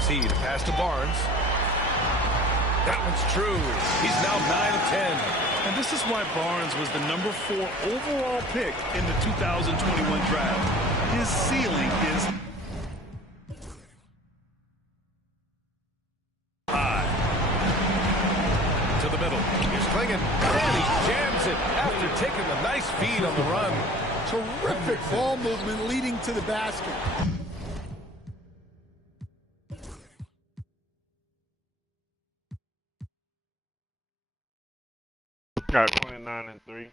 See the pass to Barnes. That one's true. He's now 9 of 10. And this is why Barnes was the number 4 overall pick in the 2021 draft. His ceiling is high. To the middle. Here's Klingon. And he jams it after taking a nice feed on the run. Terrific ball movement leading to the basket. Got 29 and 3.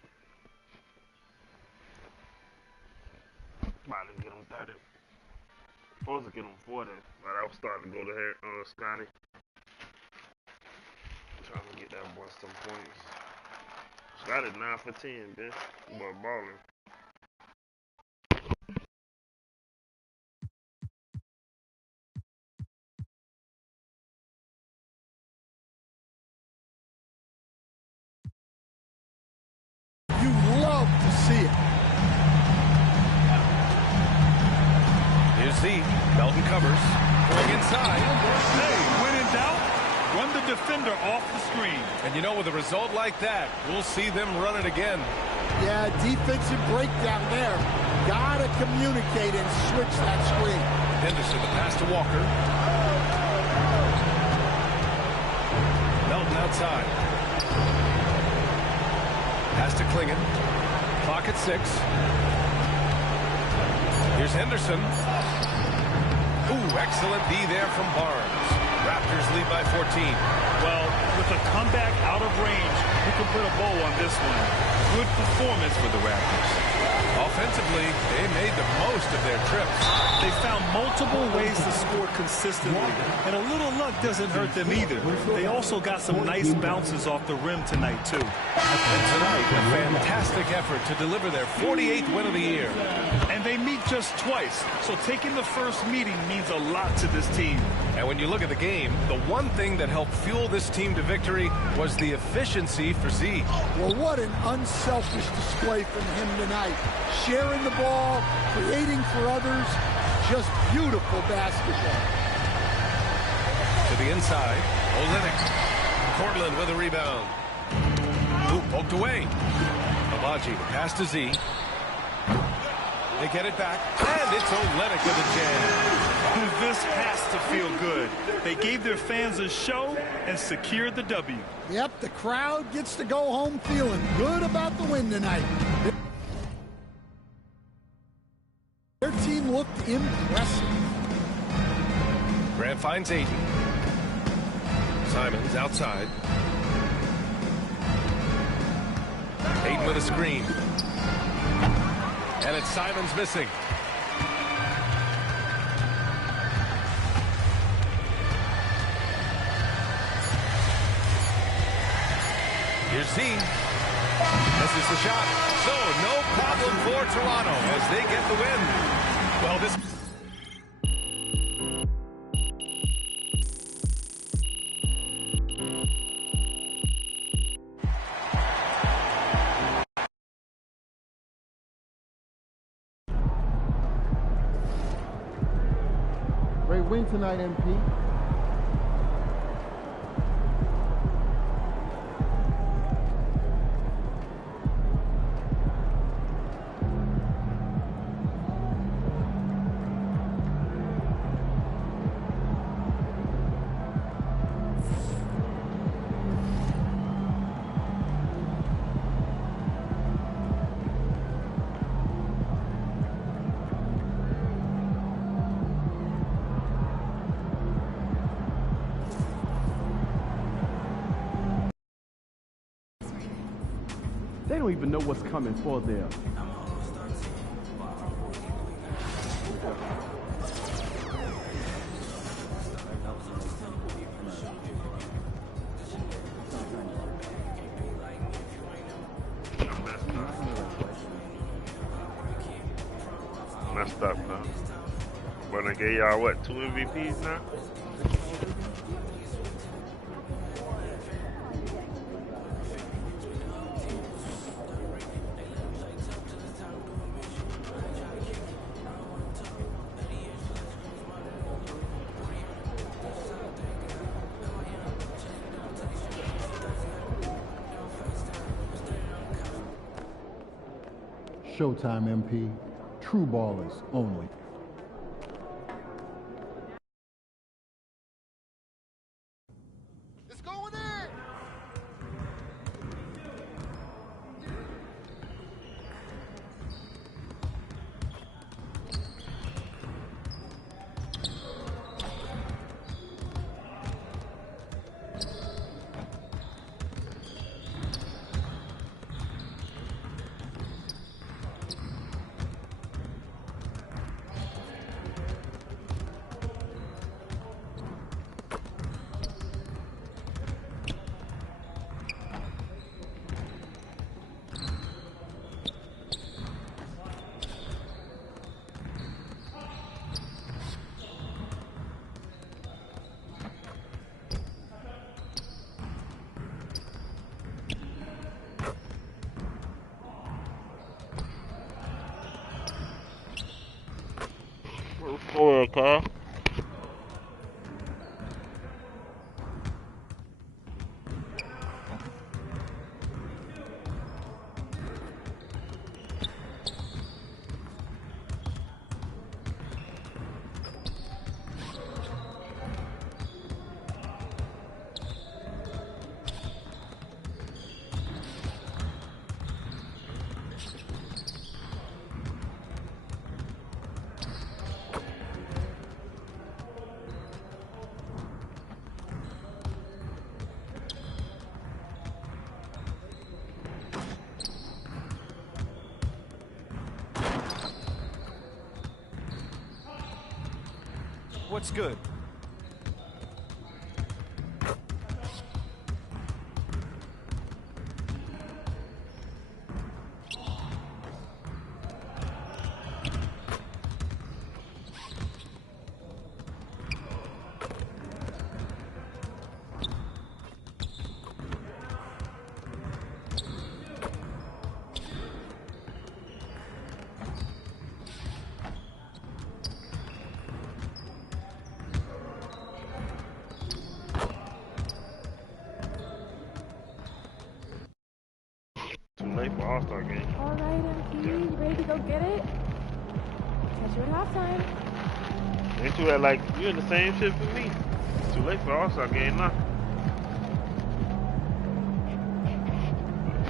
About to get him 30. Supposed to get him 40, but I was starting to go to Scotty. Trying to get that boy some points. Scotty 9 for 10, bitch. Boy balling. See it. Here's Z. Melton covers. Going inside. Hey, when in doubt, run the defender off the screen. And you know, with a result like that, we'll see them run it again. Yeah, defensive breakdown there. Gotta communicate and switch that screen. Henderson, the pass to Walker. Melton outside. Pass to Klingon. Clock at 6. Here's Henderson. Ooh, excellent D there from Barnes. Raptors lead by 14. Well, with a comeback out of range, we can put a bow on this one. Good performance for the Raptors. Offensively, they made the most of their trips. They found multiple ways to score consistently, and a little luck doesn't hurt them either. They also got some nice bounces off the rim tonight, too. And tonight, a fantastic effort to deliver their 48th win of the year. And they meet just twice, so taking the first meeting means a lot to this team. And when you look at the game, the one thing that helped fuel this team to victory was the efficiency for Z. Well, what an unselfish display from him tonight. Sharing the ball, creating for others, just beautiful basketball. To the inside, Olynyk. Cortland with a rebound. Ooh, poked away. Avaji, pass to Z. They get it back, and it's Olynyk with a jam. This has to feel good. They gave their fans a show and secured the W. Yep, the crowd gets to go home feeling good about the win tonight. Their team looked impressive. Grant finds Ayton. Simons outside. Ayton with a screen. And it's Simons missing. Here's Z. Misses the shot. So, no problem for Toronto as they get the win. Well, this... Great win tonight, MP. They don't even know what's coming for them. Messed up, huh? But I gave y'all, what, 2 MVPs now? Showtime, MP. True ballers only. It's going in! Score, Kyle. What's good? Late for All-Star game. All right, MP, you ready to go get it? Catch you at halftime. Ain't you at like you in the same shit for me? It's too late for All-Star game now.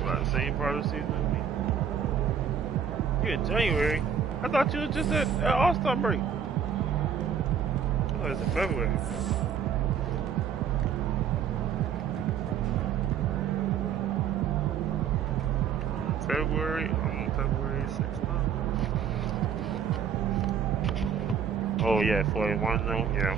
About the same part of the season with me. You in January? I thought you was just at All-Star break. Oh, it's in February. February 6th now. Oh yeah, 41 though, yeah.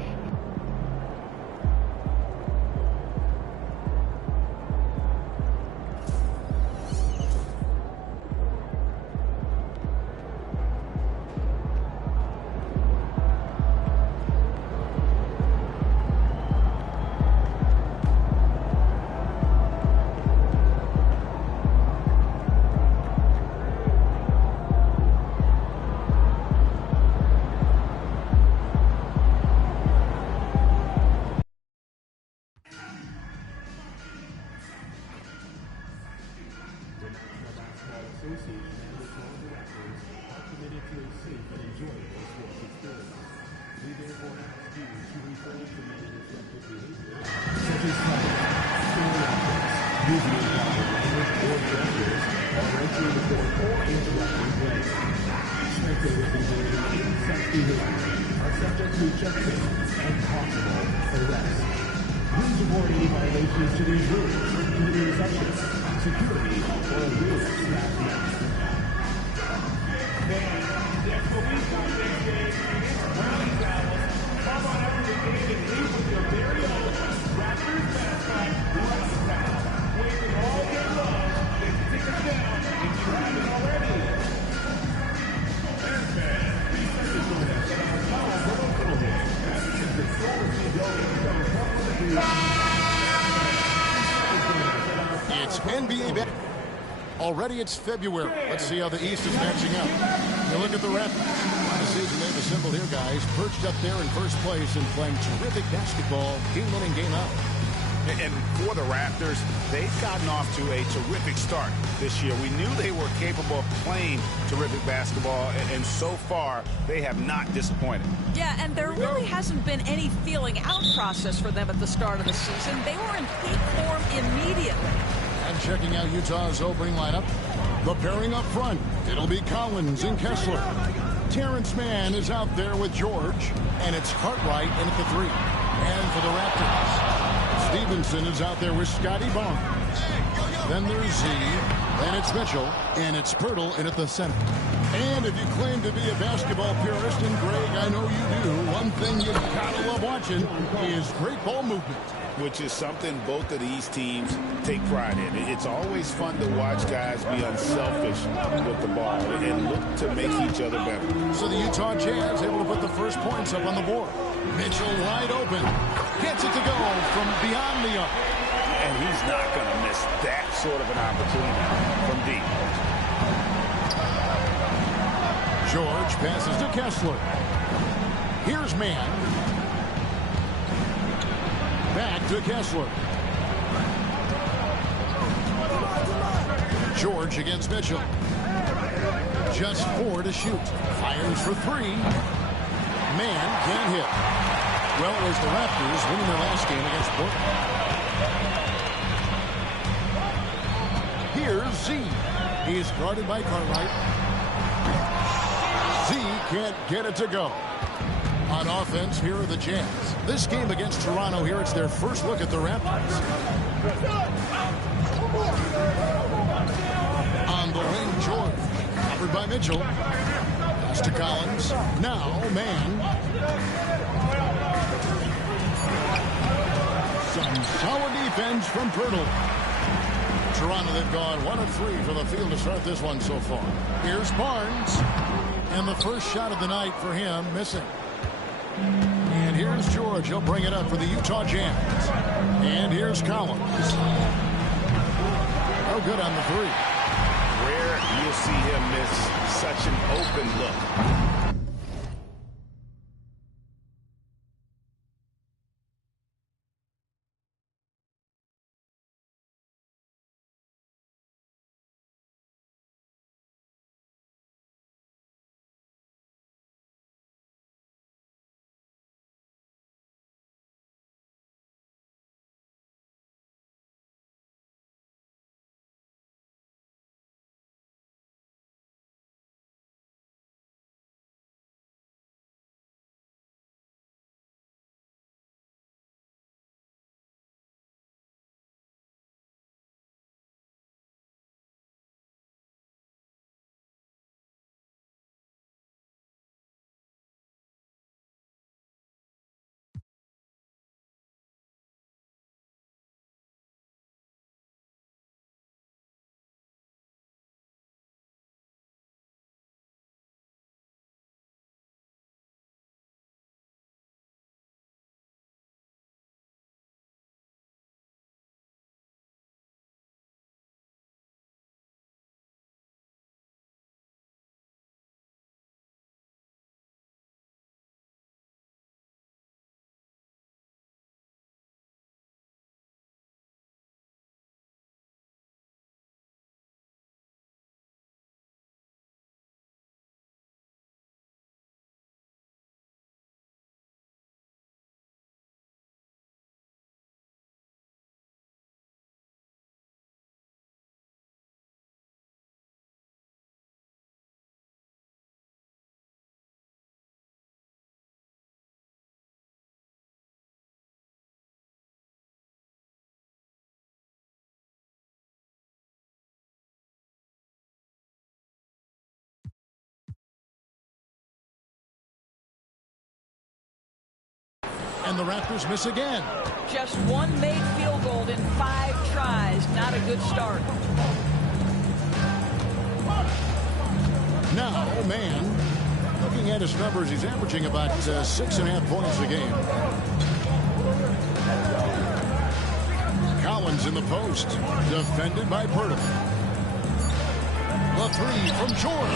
It's NBA. Already it's February. Let's see how the East is matching up. You look at the Raptors. The season they've assembled here, guys, perched up there in first place and playing terrific basketball, game-winning game out. And for the Raptors, they've gotten off to a terrific start this year. We knew they were capable of playing terrific basketball, and so far, they have not disappointed. Yeah, and there really hasn't been any feeling out process for them at the start of the season. They were in peak form immediately. And checking out Utah's opening lineup, the pairing up front, it'll be Collins and Kessler. Terrence Mann is out there with George, and it's Cartwright in at the 3. And for the Raptors, Stevenson is out there with Scotty Barnes. Then there's Z, then it's Mitchell, and it's Pirtle in at the center. And if you claim to be a basketball purist, and Greg, I know you do, one thing you've got to love watching is great ball movement. Which is something both of these teams take pride in. It's always fun to watch guys be unselfish with the ball and look to make each other better. So the Utah Jazz able to put the first points up on the board. Mitchell wide open. Gets it to go from beyond the arc. And he's not going to miss that sort of an opportunity from deep. George passes to Kessler. Here's Mann. Back to Kessler. George against Mitchell. Just 4 to shoot. Fires for 3. Mann can't hit. Well, it was the Raptors winning their last game against Portland. Here's Z. He is guarded by Cartwright. Z can't get it to go. On offense, here are the Jazz. This game against Toronto here, it's their first look at the Raptors. On the wing, George. Covered by Mitchell. Pass to Collins. Now, Mann. Some solid defense from Pirtle. Toronto, they've gone 1 of 3 from the field to start this one so far. Here's Barnes. And the first shot of the night for him, missing. And here's George. He'll bring it up for the Utah Jazz. And here's Collins. Oh, good on the 3. Rare you'll see him miss such an open look. And the Raptors miss again. Just one made field goal in 5 tries. Not a good start. Now, Mann, looking at his numbers, he's averaging about 6.5 points a game. Collins in the post, defended by Pirtle. The 3 from George.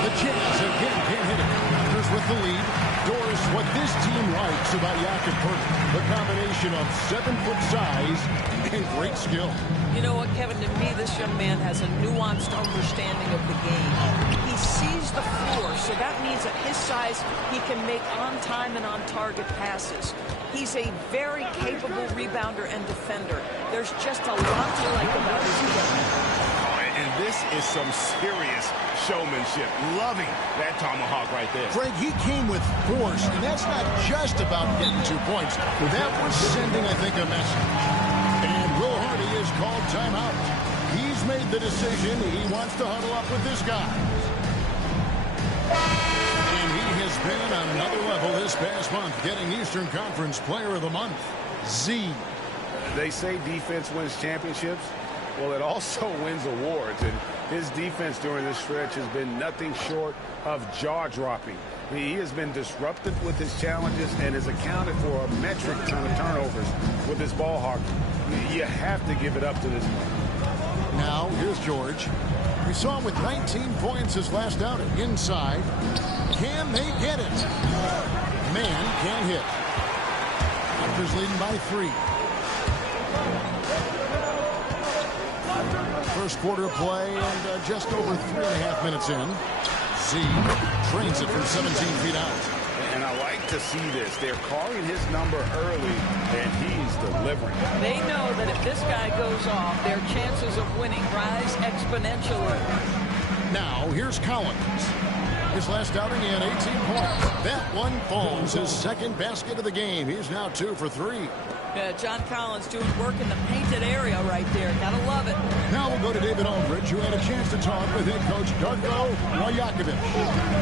The Jazz again can't hit it. Raptors with the lead. Doris, what this team likes about Jakob Poeltl, the combination of 7-foot size and great skill. You know what, Kevin, to me, this young man has a nuanced understanding of the game. He sees the floor, so that means at his size, he can make on-time and on-target passes. He's a very capable rebounder and defender. There's just a lot to like about his game. And this is some serious showmanship. Loving that tomahawk right there. Greg, he came with force, and that's not just about getting 2 points. That was sending, I think, a message. And Will Hardy is called timeout. He's made the decision. He wants to huddle up with this guy. And he has been on another level this past month, getting Eastern Conference Player of the Month. Z. They say defense wins championships. Well, it also wins awards, and his defense during this stretch has been nothing short of jaw-dropping. He has been disruptive with his challenges and has accounted for a metric ton of turnovers with his ball hawk. You have to give it up to this man. Now, here's George. We saw him with 19 points his last outing. Inside. Can they get it? Man can't hit. Raptors leading by 3. First quarter of play and just over 3.5 minutes in. Z trains it from 17 feet out. And I like to see this. They're calling his number early, and he's delivering. They know that if this guy goes off, their chances of winning rise exponentially. Now, here's Collins. His last outing, he had 18 points. That one falls his second basket of the game. He's now 2 for 3. Yeah, John Collins doing work in the painted area right there. Gotta love it. Now we'll go to David Aldridge, who had a chance to talk with head coach Darko Rajakovic.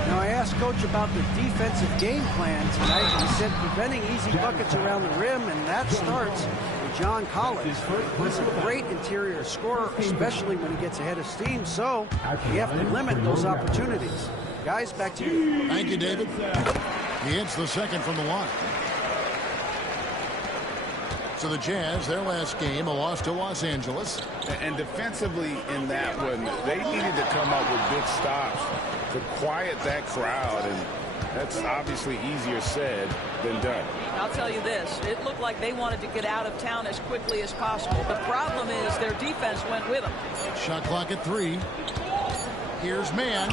Now, I asked Coach about the defensive game plan tonight. He said preventing easy buckets around the rim, and that starts with John Collins. He's a great interior scorer, especially when he gets ahead of steam, so you have to limit those opportunities. Guys, back to you. Thank you, David. He hits the second from the line. So the Jazz, their last game, a loss to Los Angeles. And defensively in that one, they needed to come up with big stops to quiet that crowd, and that's obviously easier said than done. I'll tell you this, it looked like they wanted to get out of town as quickly as possible. The problem is their defense went with them. Shot clock at 3. Here's Man.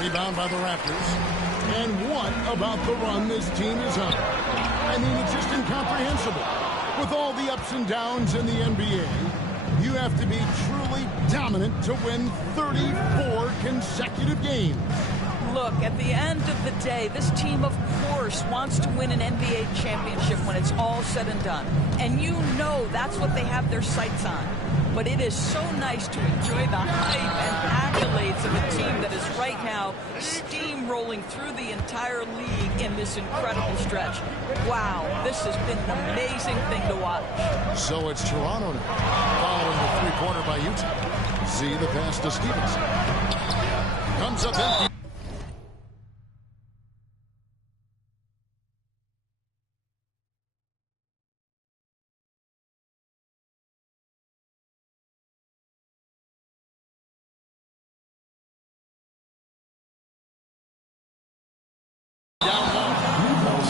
Rebound by the Raptors. And what about the run this team is on? I mean, it's just incomprehensible. With all the ups and downs in the NBA, you have to be truly dominant to win 34 consecutive games. Look, at the end of the day, this team, of course, wants to win an NBA championship when it's all said and done. And you know that's what they have their sights on. But it is so nice to enjoy the hype and accolades of a team that is right now steamrolling through the entire league in this incredible stretch. Wow, this has been an amazing thing to watch. So it's Toronto now, following the three-pointer by Utah. Z the pass to Stevenson. Comes up empty.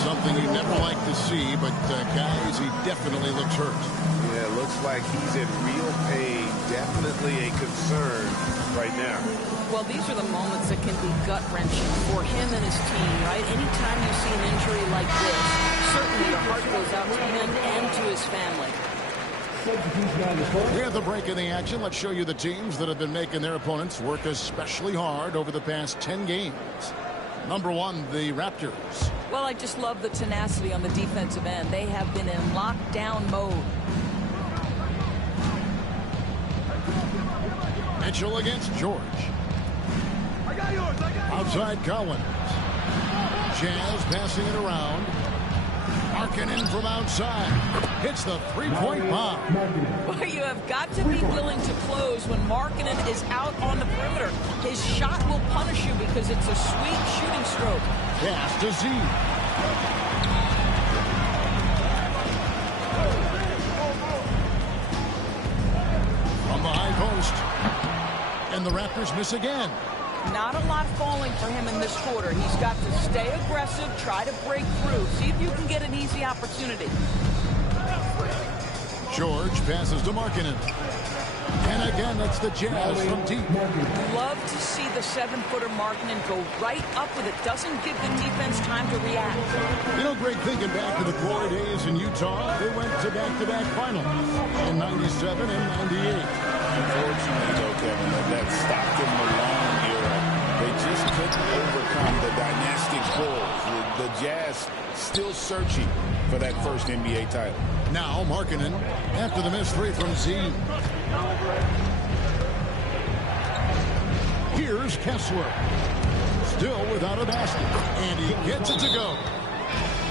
Something you never like to see, but guys, he definitely looks hurt. Yeah, it looks like he's in real pain. Definitely a concern right now. Well, these are the moments that can be gut-wrenching for him and his team, right? Anytime you see an injury like this, certainly your heart goes out to him and to his family. We have the break in the action. Let's show you the teams that have been making their opponents work especially hard over the past 10 games. Number 1, the Raptors. Well, I just love the tenacity on the defensive end. They have been in lockdown mode. Mitchell against George. Outside Collins. Jazz passing it around. Markkanen from outside. Hits the three-point bomb. Well, you have got to be willing to close when Markkanen is out on the perimeter. His shot will punish you because it's a sweet shooting stroke. Pass to Z. From the high post. And the Raptors miss again. Not a lot falling for him in this quarter. He's got to stay aggressive, try to break through, see if you can get an easy opportunity. George passes to Markkanen. And again, it's the Jazz from deep. Love to see the 7-footer Markkanen go right up with it. Doesn't give the defense time to react. You know, Greg, thinking back to the glory days in Utah, they went to back-to-back finals in 97 and 98. Unfortunately, though, Kevin, that Stockton Malone era, they just couldn't overcome the dynastic Bulls. The Jazz still searching for that first NBA title. Now Markkanen after the missed three from Z. Here's Kessler. Still without a basket. And he gets it to go.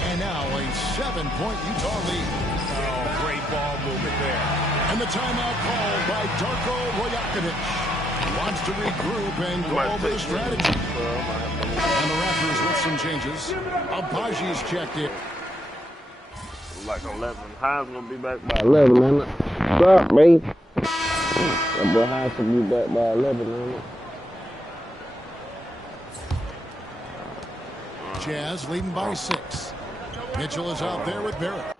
And now a 7-point Utah lead. Oh, great ball movement there. And the timeout called by Darko Rajakovic. Wants to regroup and go over the strategy. And the Raptors with some changes. Abaji's checked in. Like 11. Hines gonna be back by 11, man. What's up, man? That boy Hines will be back by 11, man. Jazz leading by 6. Mitchell is out there with Barrett.